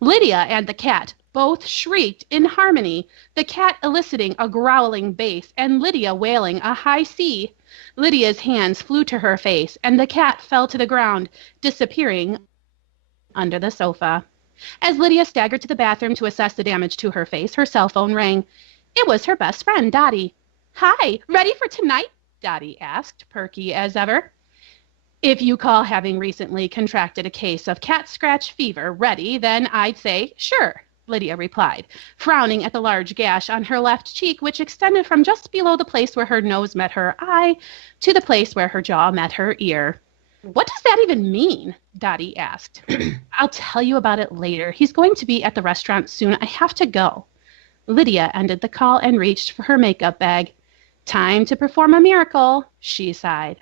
Lydia and the cat both shrieked in harmony, the cat eliciting a growling bass and Lydia wailing a high C. Lydia's hands flew to her face, and the cat fell to the ground, disappearing under the sofa. As Lydia staggered to the bathroom to assess the damage to her face, her cell phone rang. It was her best friend, Dottie. Hi, ready for tonight? Dottie asked, perky as ever. If you call having recently contracted a case of cat scratch fever ready, then I'd say sure, Lydia replied, frowning at the large gash on her left cheek, which extended from just below the place where her nose met her eye to the place where her jaw met her ear. What does that even mean? Dottie asked. I'll tell you about it later. He's going to be at the restaurant soon. I have to go. Lydia ended the call and reached for her makeup bag. Time to perform a miracle, she sighed.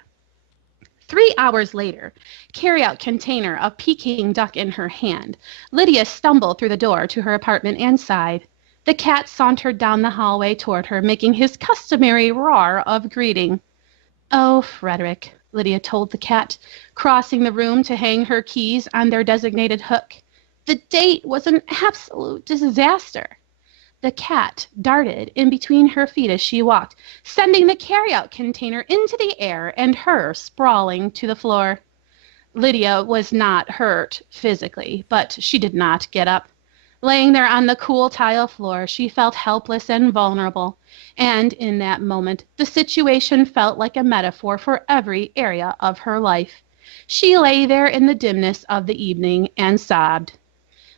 3 hours later, carry-out container of Peking duck in her hand, Lydia stumbled through the door to her apartment and sighed. The cat sauntered down the hallway toward her, making his customary roar of greeting. Oh, Frederick, Lydia told the cat, crossing the room to hang her keys on their designated hook. The date was an absolute disaster. The cat darted in between her feet as she walked, sending the carry-out container into the air and her sprawling to the floor. Lydia was not hurt physically, but she did not get up. Laying there on the cool tile floor, she felt helpless and vulnerable, and in that moment, the situation felt like a metaphor for every area of her life. She lay there in the dimness of the evening and sobbed.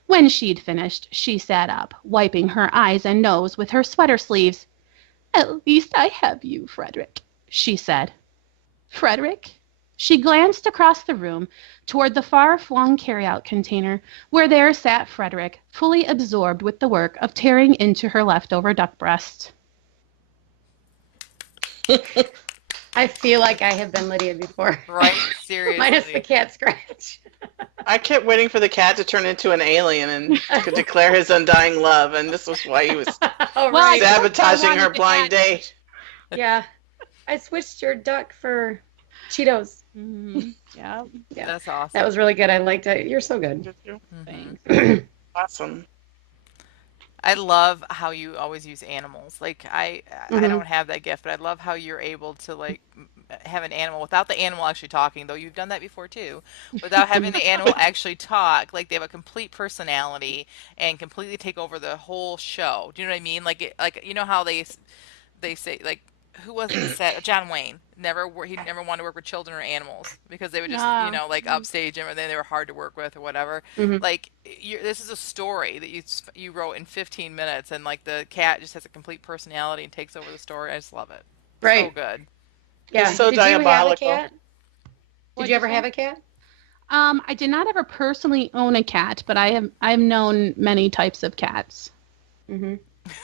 When she'd finished, she sat up, wiping her eyes and nose with her sweater sleeves. At least I have you, Frederick, she said. Frederick? She glanced across the room toward the far-flung carry-out container, where there sat Frederick, fully absorbed with the work of tearing into her leftover duck breast. I feel like I have been Lydia before. Right? Seriously. Minus the cat scratch. I kept waiting for the cat to turn into an alien and could declare his undying love, and this was why he was Oh, right. sabotaging I her wanted the blind cat. date. Yeah. I switched your duck for Cheetos. Mm-hmm. Yeah. Yeah. That's awesome. That was really good. I liked it. You're so good. Mhm. Awesome. I love how you always use animals. Like I don't have that gift, but I love how you're able to like have an animal without the animal actually talking, though you've done that before too. Without having the animal actually talk, like they have a complete personality and completely take over the whole show. Do you know what I mean? Like you know how they say like who was it that said John Wayne he never wanted to work with children or animals because they would just like upstage him or then they were hard to work with or whatever. Mhm. Like this is a story that you wrote in 15 minutes and like the cat just has a complete personality and takes over the story. I just love it. Right. So good. Yeah. He's so Did you have a diabolical. cat? Did you ever have a cat? I did not ever personally own a cat, but I've known many types of cats. Mm-hmm.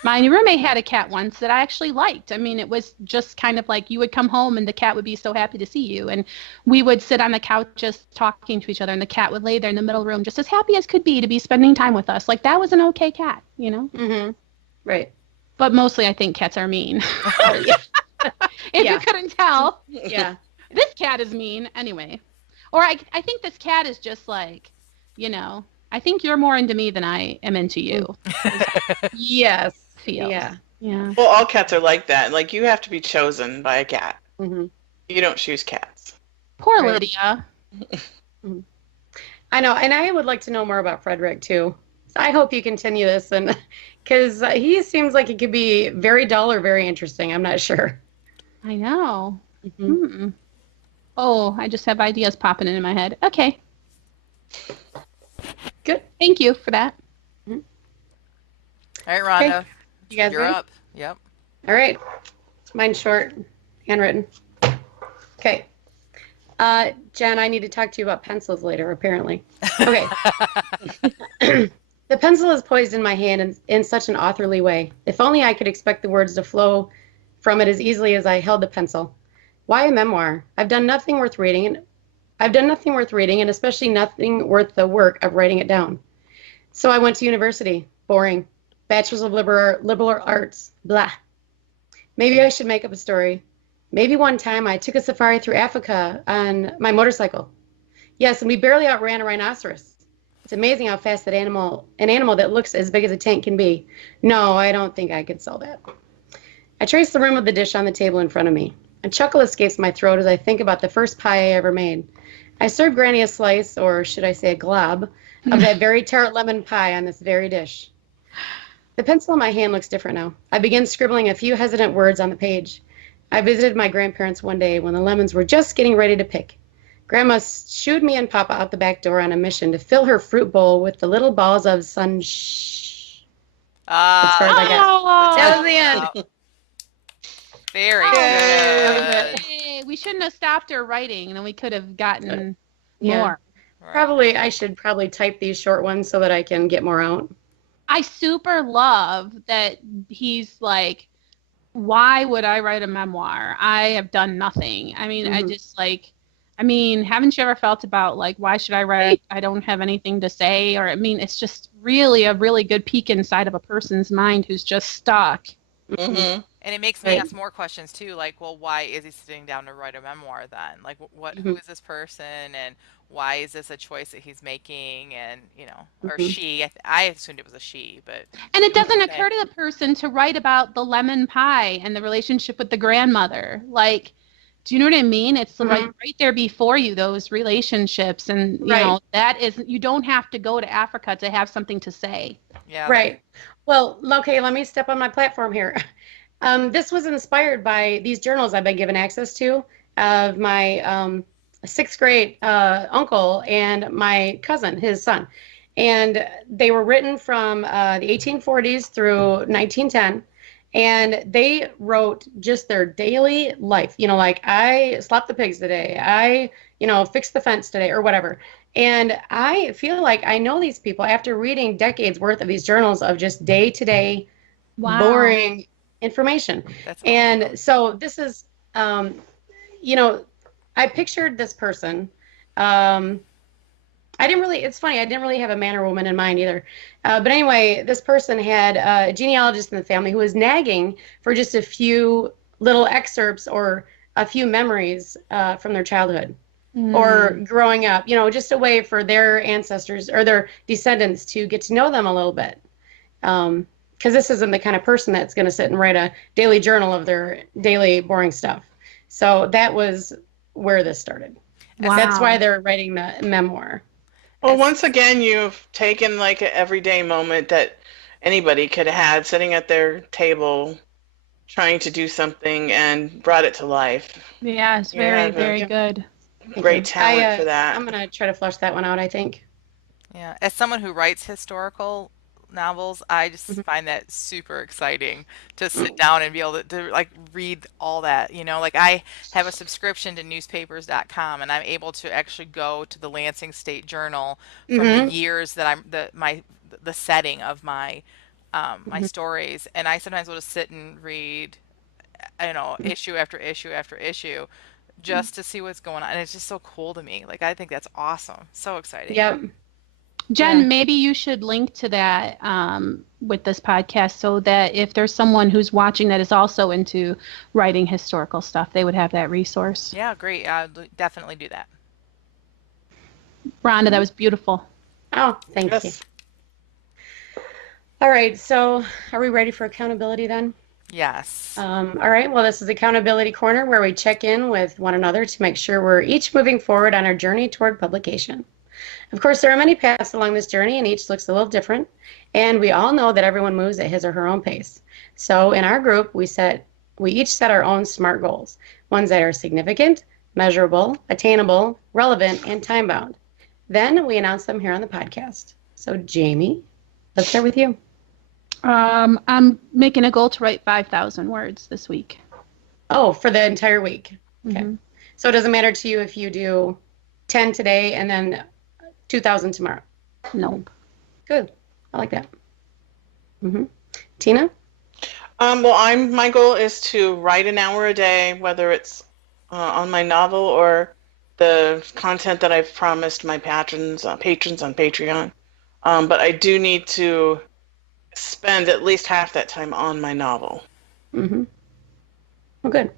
My roommate had a cat once that I actually liked. I mean, it was just kind of like you would come home and the cat would be so happy to see you. And we would sit on the couch just talking to each other and the cat would lay there in the middle of the room just as happy as could be to be spending time with us. Like that was an okay cat, you know? Mm-hmm. Right. But mostly I think cats are mean. Oh, yeah. If Yeah. you couldn't tell, Yeah. this cat is mean anyway. Or I think this cat is just like, you know, I think you're more into me than I am into you. Yes. Feels. Yeah. Yeah. Well, all cats are like that. Like, you have to be chosen by a cat. Mm-hmm. You don't choose cats. Poor Right. Lydia. I know, and I would like to know more about Frederick too. So I hope you continue this, and because he seems like it could be very dull or very interesting. I'm not sure. I know. Mhm. Oh, I just have ideas popping into my head. Okay. Good. Thank you for that. All right, Rhonda, Okay. You guys you're ready? up. Yep. All right. Mine's short, handwritten. Okay. Jen, I need to talk to you about pencils later, apparently. Okay. The pencil is poised in my hand in such an authorly way. If only I could expect the words to flow from it as easily as I held the pencil. Why a memoir? I've done nothing worth reading, and especially nothing worth the work of writing it down. So I went to university. Boring. Bachelor's of liberal arts. Blah. Maybe I should make up a story. Maybe one time I took a safari through Africa on my motorcycle. Yes, and we barely outran a rhinoceros. It's amazing how fast an animal that looks as big as a tank can be. No, I don't think I could sell that. I trace the rim of the dish on the table in front of me. A chuckle escapes my throat as I think about the first pie I ever made. I served Granny a slice, or should I say a glob, of that very tart lemon pie on this very dish. The pencil in my hand looks different now. I begin scribbling a few hesitant words on the page. I visited my grandparents one day when the lemons were just getting ready to pick. Grandma shooed me and Papa out the back door on a mission to fill her fruit bowl with the little balls of as far as I got. That was the end. Very Yay. good. Hey, we shouldn't have stopped her writing, and then we could have gotten Yeah. more. Right. I should probably type these short ones so that I can get more out. I super love that he's like, why would I write a memoir? I have done nothing. I mean, haven't you ever felt about like, why should I write? I don't have anything to say. Or, I mean, it's just really a really good peek inside of a person's mind who's just stuck. Mm-hmm. And it makes me Right. ask more questions too, like, well, why is he sitting down to write a memoir then? Like, who Mhm. is this person, and why is this a choice that he's making? And or Mhm. she. I assumed it was a she, but And it doesn't Okay. occur to the person to write about the lemon pie and the relationship with the grandmother. Like, do you know what I mean? It's like right there before you, those relationships. And, you Right. know, that is, you don't have to go to Africa to have something to say. yeah, Right. Well, okay, let me step on my platform here. This was inspired by these journals I've been given access to of my sixth grade uncle and my cousin, his son. And they were written from the 1840s through 1910. And they wrote just their daily life, like I slapped the pigs today. I, fixed the fence today or whatever. And I feel like I know these people after reading decades worth of these journals of just day to day Wow. boring information. that's And awesome. so this is, I pictured this person. It's funny, I didn't really have a man or woman in mind either. But anyway, this person had a genealogist in the family who was nagging for just a few little excerpts or a few memories from their childhood or growing up, just a way for their ancestors or their descendants to get to know them a little bit. Because this isn't the kind of person that's going to sit and write a daily journal of their daily boring stuff. So that was where this started. Wow. That's why they're writing the memoir. Well, once again, you've taken like an everyday moment that anybody could have had sitting at their table trying to do something and brought it to life. Yeah, it's very, very good. Great talent for that. I'm going to try to flush that one out, I think. Yeah, as someone who writes historical novels, I just find that super exciting to sit down and be able to like read all that, like I have a subscription to newspapers.com, and I'm able to actually go to the Lansing State Journal from the years that the setting of my my stories, and I sometimes will just sit and read, issue after issue after issue just to see what's going on, and it's just so cool to me. Like, I think that's awesome. So exciting. Yep. Jen, Yeah. maybe you should link to that with this podcast so that if there's someone who's watching that is also into writing historical stuff, they would have that resource. Yeah, great. I'll definitely do that. Rhonda, that was beautiful. Oh, thank you. Yes. All right. So are we ready for accountability then? Yes. All right, well, this is Accountability Corner where we check in with one another to make sure we're each moving forward on our journey toward publication. Of course, there are many paths along this journey, and each looks a little different. And we all know that everyone moves at his or her own pace. So in our group, we each set our own SMART goals, ones that are significant, measurable, attainable, relevant, and time-bound. Then we announce them here on the podcast. So Jamie, let's start with you. I'm making a goal to write 5,000 words this week. Oh, for the entire week. Okay. Mm-hmm. So it doesn't matter to you if you do 10 today and then 2,000 tomorrow? Nope. Good. I like that. Tina? Well, my goal is to write an hour a day, whether it's on my novel or the content that I've promised my patrons on Patreon. But I do need to spend at least half that time on my novel. Well, good.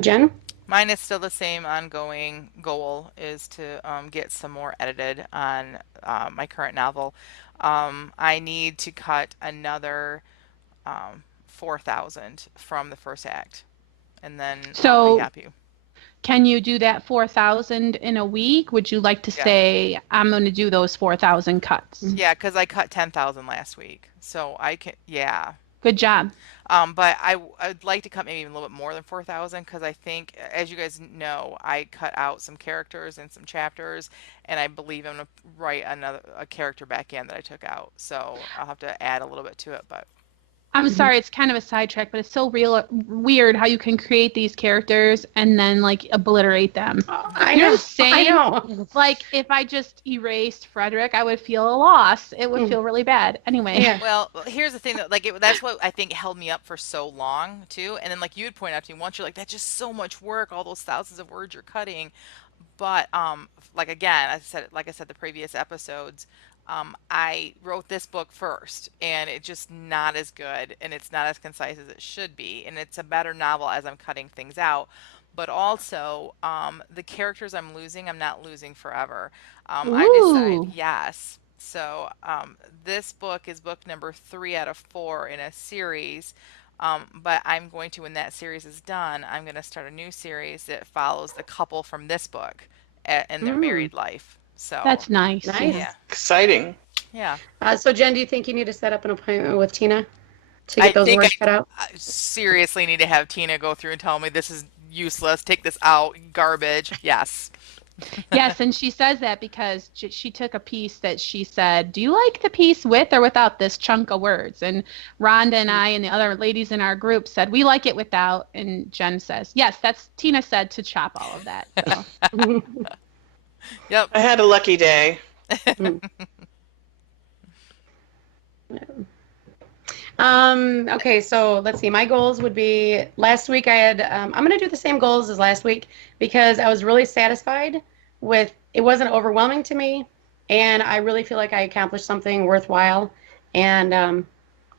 Jen? Mine is still the same ongoing goal, is to get some more edited on my current novel. I need to cut another 4,000 from the first act, and then I'll be happy. Can you do that 4,000 in a week? Would you like to say, I'm going to do those 4,000 cuts? Yeah, because I cut 10,000 last week. So I can, Good job. But I'd like to cut maybe even a little bit more than 4,000, because I think, as you guys know, I cut out some characters and some chapters, and I believe I'm going to write a character back in that I took out. So I'll have to add a little bit to it, but. I'm sorry, it's kind of a sidetrack, but it's so weird how you can create these characters and then like obliterate them. I know. I know. Like if I just erased Frederick, I would feel a loss. It would feel really bad. Anyway. Yeah. Well, here's the thing, that that's what I think held me up for so long too. And then like you would point out to me once, you're like, that's just so much work, all those thousands of words you're cutting. But like again, like I said, the previous episodes, I wrote this book first, and it's just not as good, and it's not as concise as it should be, and it's a better novel as I'm cutting things out. But also, the characters I'm not losing forever. I decided, yes. So this book is book number 3 out of 4 in a series. But I'm going to, when that series is done, I'm going to start a new series that follows the couple from this book in their married life. So that's nice. Yeah. Exciting. Yeah. So Jen, do you think you need to set up an appointment with Tina to get those words cut out? I seriously need to have Tina go through and tell me this is useless, take this out, garbage. Yes. Yes, and she says that because she took a piece that she said, do you like the piece with or without this chunk of words? And Rhonda and I and the other ladies in our group said, we like it without. And Jen says, yes, that's Tina said to chop all of that. So. Yep. I had a lucky day. Okay, so let's see. My goals would be, last week I had, I'm going to do the same goals as last week because I was really satisfied with, it wasn't overwhelming to me, and I really feel like I accomplished something worthwhile, and I'm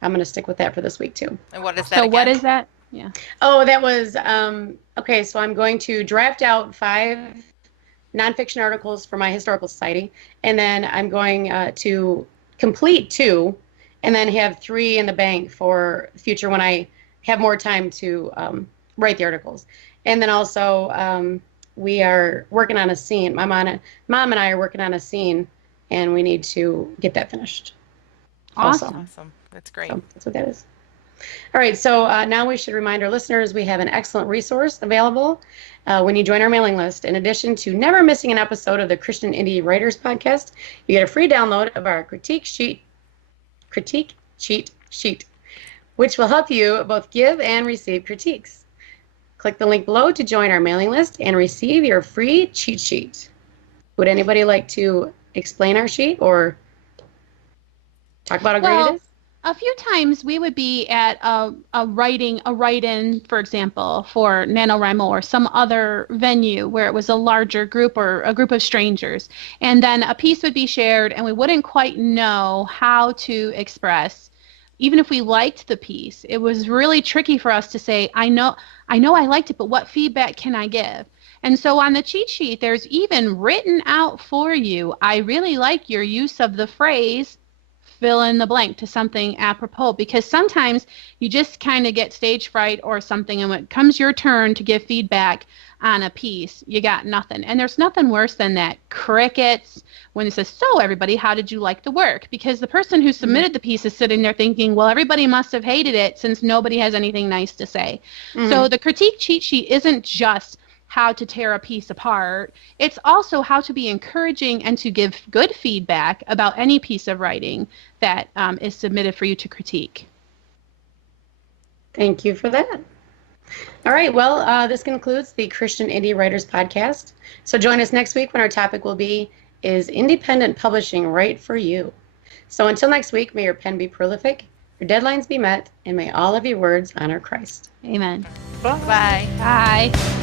going to stick with that for this week too. And what is that So again? what is that? Yeah. Oh, that was, okay, so I'm going to draft out 5 nonfiction articles for my historical society, and then I'm going to complete 2, and then have 3 in the bank for future when I have more time to write the articles. And then also we are working on a scene. Mom and I are working on a scene, and we need to get that finished. Awesome. That's great. So that's what that is. All right, so now we should remind our listeners we have an excellent resource available when you join our mailing list. In addition to never missing an episode of the Christian Indie Writers Podcast, you get a free download of our critique cheat sheet, which will help you both give and receive critiques. Click the link below to join our mailing list and receive your free cheat sheet. Would anybody like to explain our sheet or talk about how great it is? A few times we would be at a write-in, for example, for NaNoWriMo or some other venue where it was a larger group or a group of strangers. And then a piece would be shared and we wouldn't quite know how to express. Even if we liked the piece, it was really tricky for us to say, I know I liked it, but what feedback can I give? And so on the cheat sheet, there's even written out for you, I really like your use of the phrase fill in the blank to something apropos, because sometimes you just kind of get stage fright or something, and when it comes your turn to give feedback on a piece, you got nothing. And there's nothing worse than that crickets when it says, so everybody, how did you like the work? Because the person who submitted the piece is sitting there thinking, well, everybody must have hated it since nobody has anything nice to say. So the critique cheat sheet isn't just how to tear a piece apart. It's also how to be encouraging and to give good feedback about any piece of writing that is submitted for you to critique. Thank you for that. All right, well, this concludes the Christian Indie Writers Podcast. So join us next week when our topic will be, is independent publishing right for you? So until next week, may your pen be prolific, your deadlines be met, and may all of your words honor Christ. Amen. Bye. Bye. Bye.